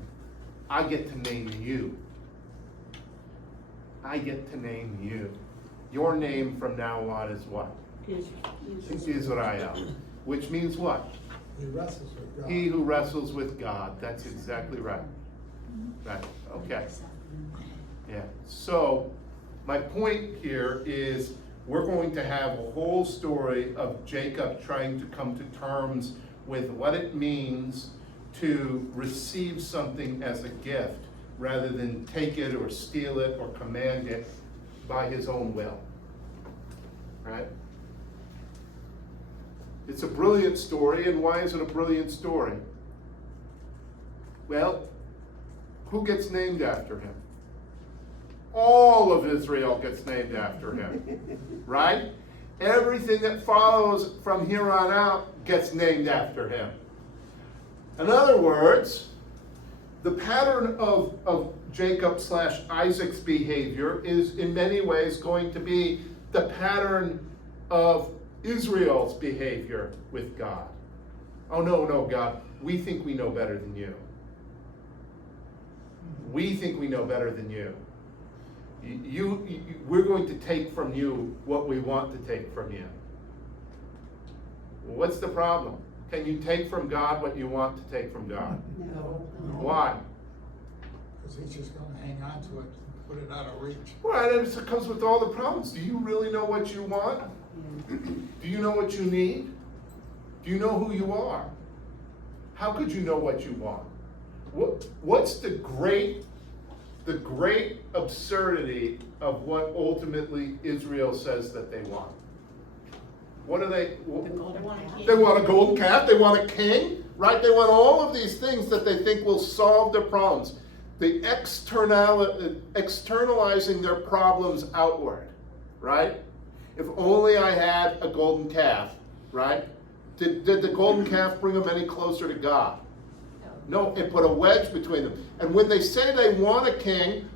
I get to name you. I get to name you. Your name from now on is what? Israel. Which means what? He wrestles with God. He who wrestles with God. That's exactly right. Right, okay. Yeah, so my point here is we're going to have a whole story of Jacob trying to come to terms with what it means to receive something as a gift rather than take it or steal it or command it by his own will. Right? It's a brilliant story, and why is it a brilliant story? Well, who gets named after him? All of Israel gets named after him, right? Everything that follows from here on out gets named after him. In other words, the pattern of Jacob/Isaac's behavior is in many ways going to be the pattern of Israel's behavior with God. Oh, no, God, we think we know better than you. We think we know better than you. We're going to take from you what we want to take from you. What's the problem? Can you take from God what you want to take from God? No. Why? Because he's just gonna hang on to it and put it out of reach. Well, it comes with all the problems. Do you really know what you want? Do you know what you need? Do you know who you are? How could you know what you want? What's the great absurdity of what ultimately Israel says that they want? What do they? They want a golden calf. They want a king, right? They want all of these things that they think will solve their problems. The externalizing their problems outward, right? If only I had a golden calf, right? Did the golden calf bring them any closer to God? No, it put a wedge between them. And when they say they want a king,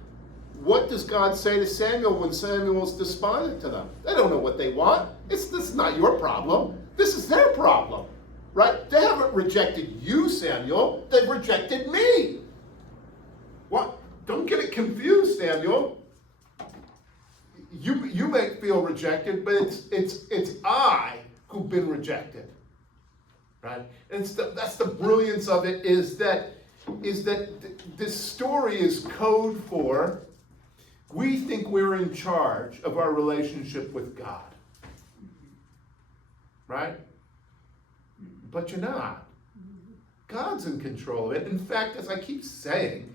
what does God say to Samuel when Samuel's despondent to them? They don't know what they want. This is not your problem. This is their problem, right? They haven't rejected you, Samuel. They've rejected me. What? Don't get it confused, Samuel. You may feel rejected, but it's I who've been rejected, right? And that's the brilliance of it is that this story is code for we think we're in charge of our relationship with God, right? But you're not. God's in control of it. In fact, as I keep saying,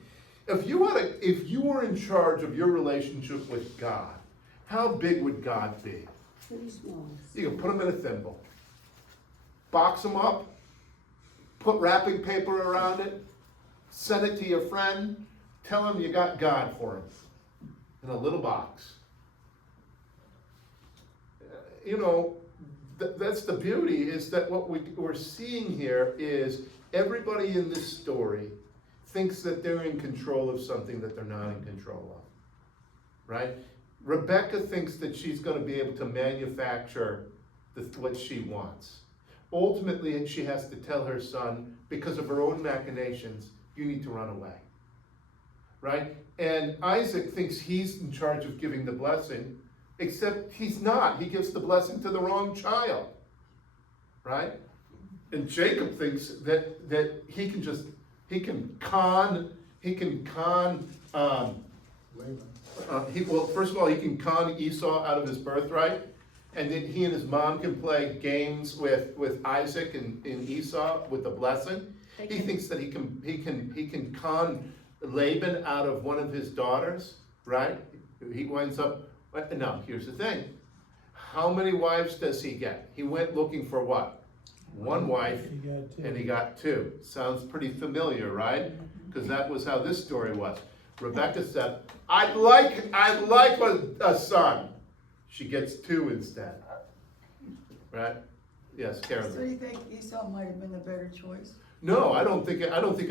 if you were in charge of your relationship with God, how big would God be? Pretty small. You can put them in a thimble, box them up, put wrapping paper around it, send it to your friend, tell him you got God for him in a little box. you know, that's the beauty, is that what we're seeing here is everybody in this story thinks that they're in control of something that they're not in control of, right? Rebecca thinks that she's going to be able to manufacture what she wants. Ultimately, she has to tell her son, because of her own machinations, you need to run away, right? And Isaac thinks he's in charge of giving the blessing, except he's not. He gives the blessing to the wrong child, right? And Jacob thinks that he can con first of all, he can con Esau out of his birthright, and then he and his mom can play games with Isaac and Esau with the blessing. He thinks that he can con Laban out of one of his daughters, right? He winds up. Now, here's the thing. How many wives does he get? He went looking for what? One wife, and he got two. Sounds pretty familiar, right? Because that was how this story was. Rebecca said, I'd like a son. She gets two instead. Right? Yes, Carolyn. So you think Esau might have been the better choice? No, I don't think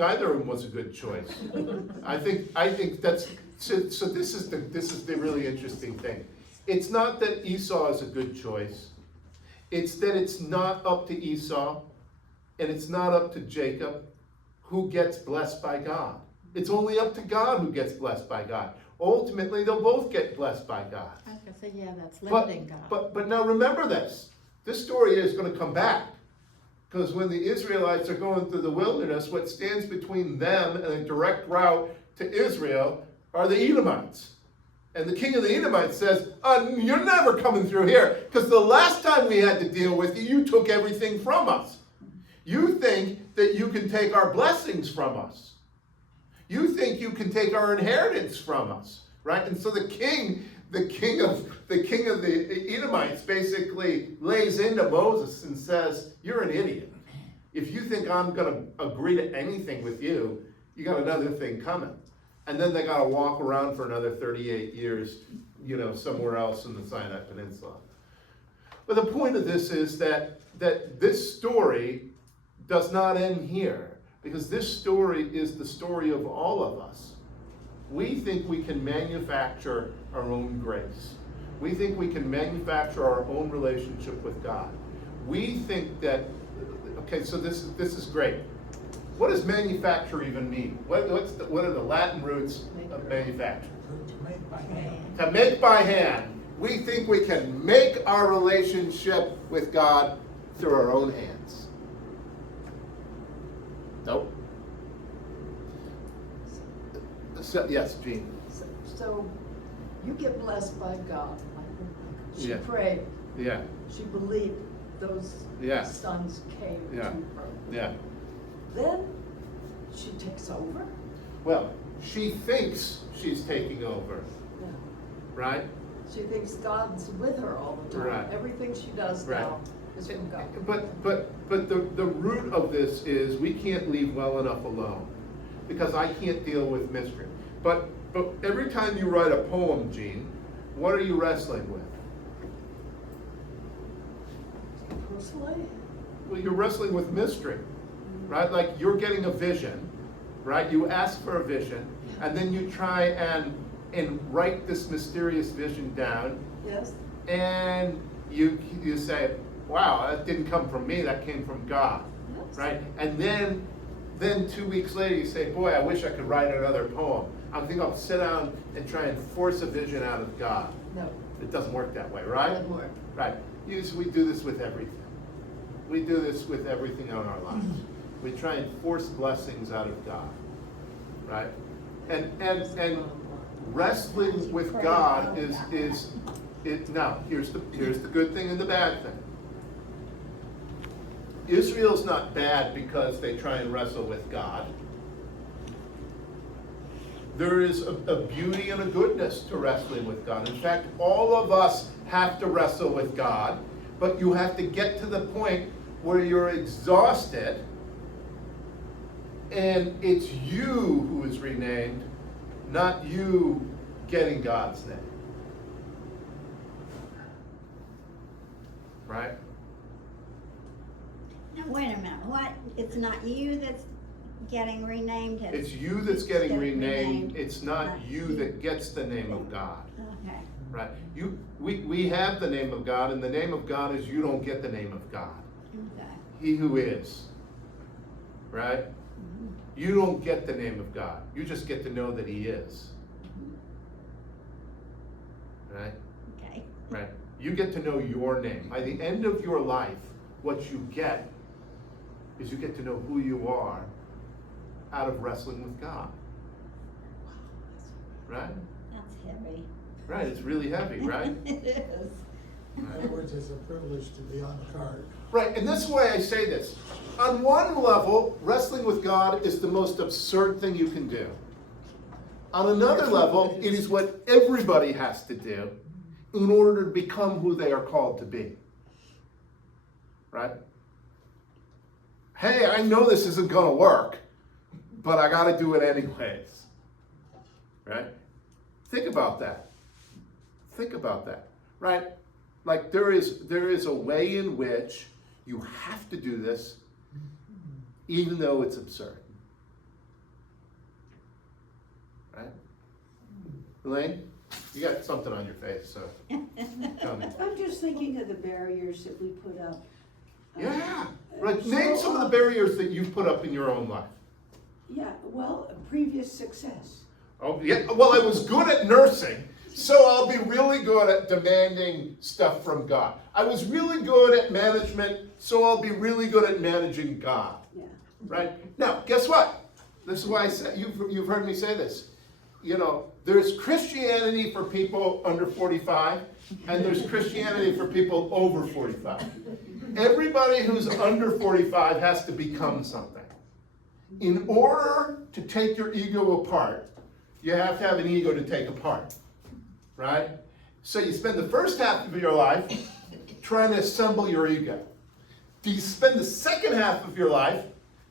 either of them was a good choice. I think that's so this is the really interesting thing. It's not that Esau is a good choice. It's that it's not up to Esau and it's not up to Jacob who gets blessed by God. It's only up to God who gets blessed by God. Ultimately, they'll both get blessed by God. I was gonna say, yeah, that's limiting God. But now remember this. This story is going to come back. Because when the Israelites are going through the wilderness, what stands between them and a direct route to Israel are the Edomites. And the king of the Edomites says, you're never coming through here, because the last time we had to deal with you, you took everything from us. You think that you can take our blessings from us. You think you can take our inheritance from us, right? And so the king of the Edomites basically lays into Moses and says, you're an idiot. If you think I'm going to agree to anything with you, you got another thing coming. And then they got to walk around for another 38 years, somewhere else in the Sinai Peninsula. But the point of this is that this story does not end here, because this story is the story of all of us. We think we can manufacture our own grace. We think we can manufacture our own relationship with God. We think that, okay, so this is great. What does manufacture even mean? What are the Latin roots of manufacture? To make by hand. To make by hand. We think we can make our relationship with God through our own hands. Nope. So, yes, Jean. So you get blessed by God. She Yeah. prayed. Yeah. She believed those Yeah. sons came Yeah. to her. Yeah. Then she takes over. Well, she thinks she's taking over, Yeah. right? She thinks God's with her all the time. Right. Everything she does Right. now is from God. But the root of this is we can't leave well enough alone, because I can't deal with mystery. But every time you write a poem, Jean, what are you wrestling with? Personally, Well, you're wrestling with mystery, right? Like you're getting a vision, right? You ask for a vision, and then you try and write this mysterious vision down, yes. and you say, wow, that didn't come from me, that came from God, Yes. right? And then 2 weeks later you say, boy, I wish I could write another poem. I think I'll sit down and try and force a vision out of God. No. It doesn't work that way, right? Doesn't work. Right. We do this with everything. We do this with everything in our lives. We try and force blessings out of God, right? And wrestling with God is now here's the good thing and the bad thing. Israel's not bad because they try and wrestle with God. There is a beauty and a goodness to wrestling with God. In fact, all of us have to wrestle with God, but you have to get to the point where you're exhausted and it's you who is renamed, not you getting God's name. right? Now, wait a minute, what, it's not you that's getting renamed? It's you that's getting renamed, it's not you that gets the name of God, Okay, right? We have the name of God, and the name of God is you don't get the name of God. okay. He who is, right? You don't get the name of God. You just get to know that he is. Right? Okay. Right. You get to know your name. By the end of your life, what you get is you get to know who you are out of wrestling with God. Right? That's heavy. Right. It's really heavy, right? It is. In other words, it's a privilege to be on the card. Right, and this is why I say this. On one level, wrestling with God is the most absurd thing you can do. On another level, it is what everybody has to do in order to become who they are called to be. Right? Hey, I know this isn't going to work, but I got to do it anyways. Right? Think about that. Think about that. Right? Like there is a way in which you have to do this, even though it's absurd. Right? Elaine, you got something on your face, so tell me. I'm just thinking of the barriers that we put up. Yeah. Right. Name some of the barriers that you've put up in your own life. Yeah, well, previous success. Oh, yeah. Well, I was good at nursing, so I'll be really good at demanding stuff from God. I was really good at management, so I'll be really good at managing God. Yeah. Right? Now, guess what? This is why I said, you've heard me say this. You know, there's Christianity for people under 45, and there's Christianity for people over 45. Everybody who's under 45 has to become something. In order to take your ego apart, you have to have an ego to take apart. Right? So you spend the first half of your life trying to assemble your ego. Do you spend the second half of your life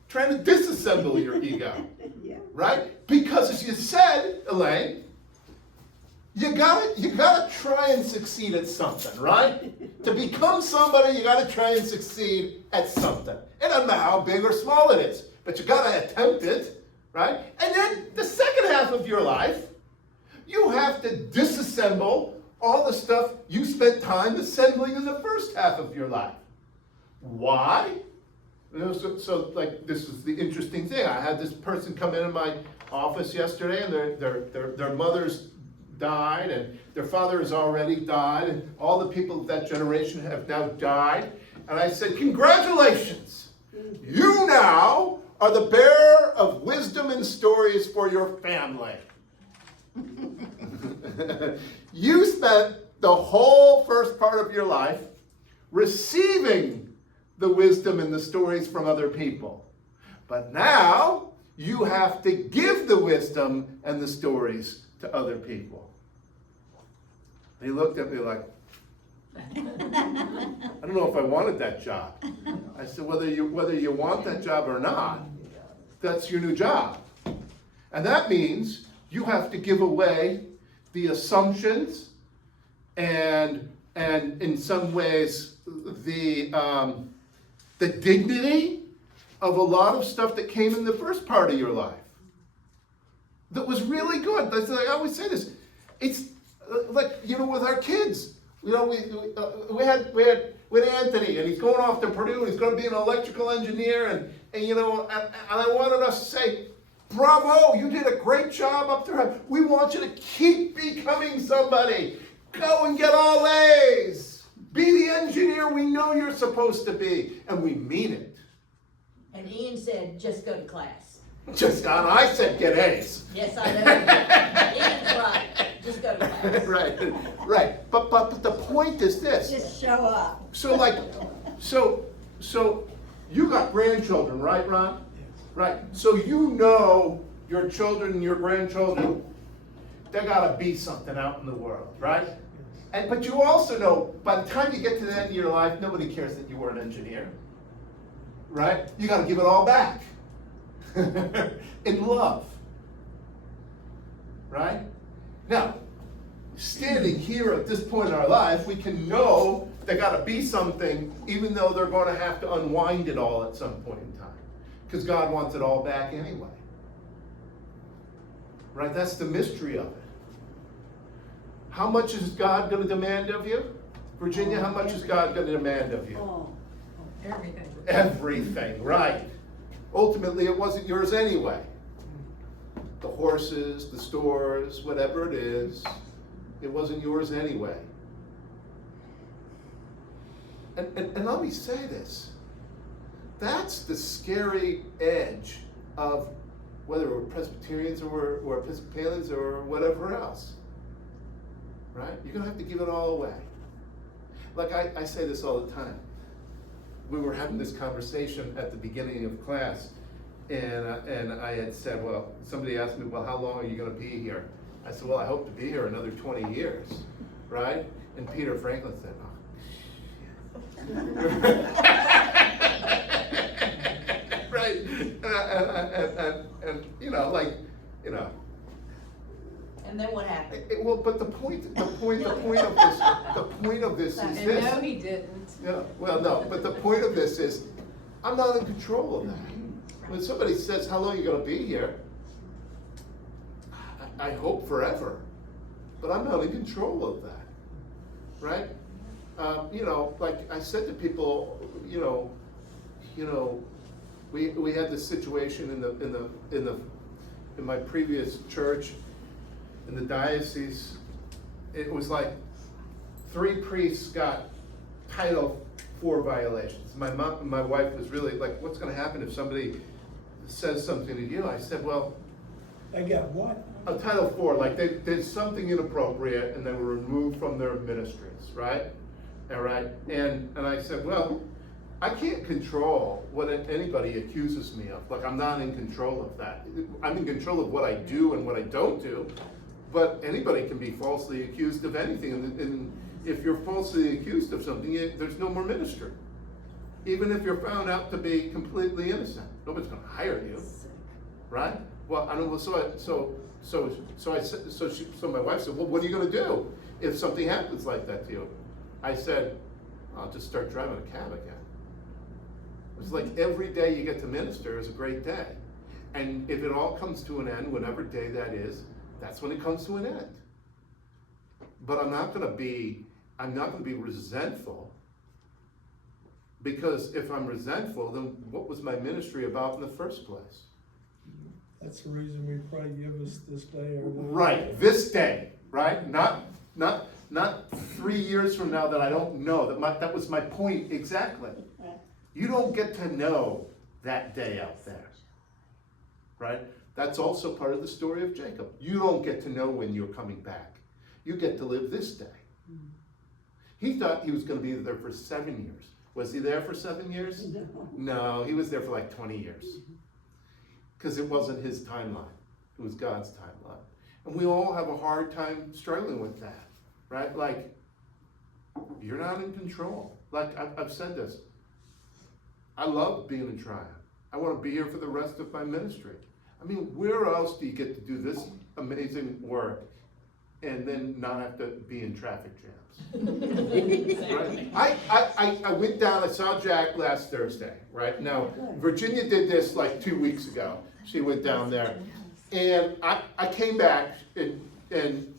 trying to disassemble your ego? Yeah. Right? Because as you said, Elaine, you gotta try and succeed at something, right? To become somebody, you gotta try and succeed at something. It doesn't matter how big or small it is, but you gotta attempt it, right? And then the second half of your life, you have to disassemble all the stuff you spent time assembling in the first half of your life. Why? So like, this is the interesting thing. I had this person come in my office yesterday, and their mother's died, and their father has already died, and all the people of that generation have now died. And I said, congratulations! You now are the bearer of wisdom and stories for your family. You spent the whole first part of your life receiving the wisdom and the stories from other people. But now you have to give the wisdom and the stories to other people. He looked at me like, I don't know if I wanted that job. I said, whether you want that job or not, that's your new job. And that means you have to give away the assumptions and in some ways the dignity of a lot of stuff that came in the first part of your life that was really good. That's, I always say this. It's like, you know, with our kids. You know, we had Anthony, and he's going off to Purdue, and he's going to be an electrical engineer, and you know, and I wanted us to say, bravo, you did a great job up there. We want you to keep becoming somebody. Go and get all A's. Be the engineer we know you're supposed to be. And we mean it. And Ian said, just go to class. I said get A's. Yes, I know. Ian's right. Just go to class. Right. But the point is this. Just show up. So you got grandchildren, right, Ron? Right. So you know your children and your grandchildren, they gotta be something out in the world, right? But you also know, by the time you get to the end of your life, nobody cares that you were an engineer, right? You gotta give it all back in love, right? Now, standing here at this point in our life, we can know they gotta be something, even though they're gonna have to unwind it all at some point in time. Because God wants it all back anyway. Right? That's the mystery of it. How much is God gonna demand of you? Virginia, how much is God gonna demand of you? Oh, Everything. Everything, right. Ultimately, it wasn't yours anyway. The horses, the stores, whatever it is, it wasn't yours anyway. And let me say this. That's the scary edge of whether we're Presbyterians or Episcopalians or whatever else. Right? You're going to have to give it all away. Like I say this all the time. We were having this conversation at the beginning of class, and I had said, well, somebody asked me, well, how long are you going to be here? I said, well, I hope to be here another 20 years, right? And Peter Franklin said, right? And you know, like, you know. And then what happened? Well, but the point of this is And this. no, he didn't. Yeah, well, no, but the point of this is, I'm not in control of that. When somebody says, how long are you gonna be here? I hope forever, but I'm not in control of that, right? You know, like I said to people, you know, we had this situation in my previous church, in the diocese. It was like 3 priests got Title IV violations. My wife was really like, what's gonna happen if somebody says something to you? I said, well, They got what? a Title IV, like they did something inappropriate and they were removed from their ministries, right? All right, and I said, well, I can't control what anybody accuses me of. Like, I'm not in control of that. I'm in control of what I do and what I don't do, but anybody can be falsely accused of anything. And if you're falsely accused of something, there's no more ministry. Even if you're found out to be completely innocent, nobody's gonna hire you, right? Well, I don't. So my wife said, well, what are you gonna do if something happens like that to you? I said, I'll just start driving a cab again. It's like every day you get to minister is a great day. And if it all comes to an end, whatever day that is, that's when it comes to an end. But I'm not gonna be resentful, because if I'm resentful, then what was my ministry about in the first place? That's the reason we pray, give us this day our daily Right, this day, right? Not 3 years from now that I don't know. That was my point exactly. You don't get to know that day out there, right? That's also part of the story of Jacob. You don't get to know when you're coming back. You get to live this day. He thought he was going to be there for 7 years. Was he there for 7 years? No, he was there for like 20 years. Because it wasn't his timeline. It was God's timeline. And we all have a hard time struggling with that, right? Like, you're not in control. Like, I've said this. I love being in Triumph. I want to be here for the rest of my ministry. I mean, where else do you get to do this amazing work and then not have to be in traffic jams? Right? I went down, I saw Jack last Thursday, right? Now, Virginia did this like 2 weeks ago. She went down there. And I came back and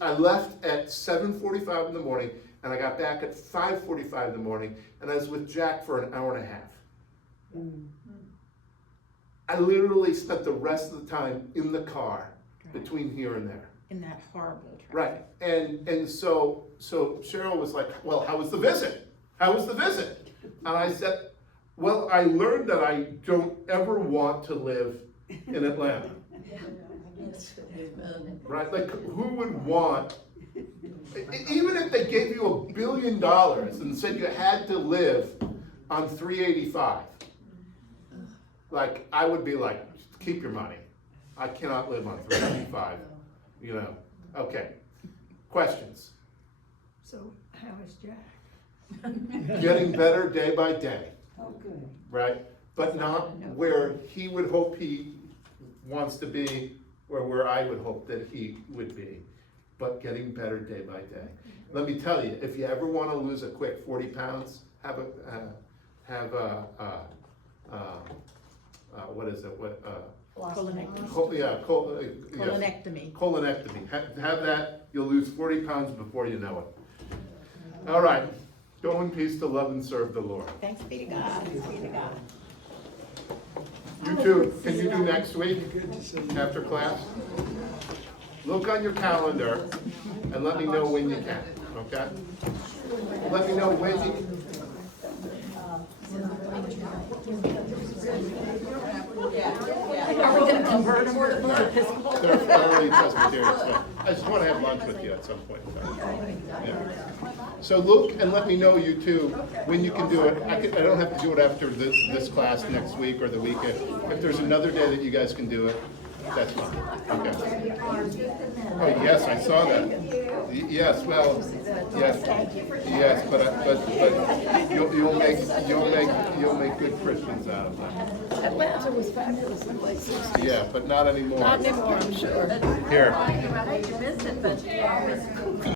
I left at 7:45 in the morning, and I got back at 5:45 in the morning, and I was with Jack for an hour and a half. I literally spent the rest of the time in the car between here and there. In that horrible traffic. Right, and so Cheryl was like, well, how was the visit? How was the visit? And I said, well, I learned that I don't ever want to live in Atlanta. Right, like who would want, even if they gave you $1 billion and said you had to live on 385, like I would be like, keep your money. I cannot live on 385, you know. Okay, questions? So how is Jack? Getting better day by day, oh, good. right? But not where he would hope he wants to be, or where I would hope that he would be. but getting better day by day. Let me tell you, if you ever want to lose a quick 40 pounds, have a what is it? Colonectomy. Colonectomy. Colonectomy. Have that, you'll lose 40 pounds before you know it. All right, go in peace to love and serve the Lord. Thanks be to God, thanks be to God. You too, can you do next week after class? Look on your calendar and let me know when you can, okay? Let me know when you. Are we gonna convert them to Episcopal? They're early Presbyterians, so I just want to have lunch with you at some point in time. Yeah. So look and let me know, you too, when you can do it. I don't have to do it after this class next week or the weekend. If there's another day that you guys can do it, that's fine. Okay. Oh, yes, I saw that. Yes, well, yes, but you'll make good Christians out of them. Atlanta was fabulous in places. Yeah, but not anymore. Not anymore, I'm sure. Here. I hate to miss it, but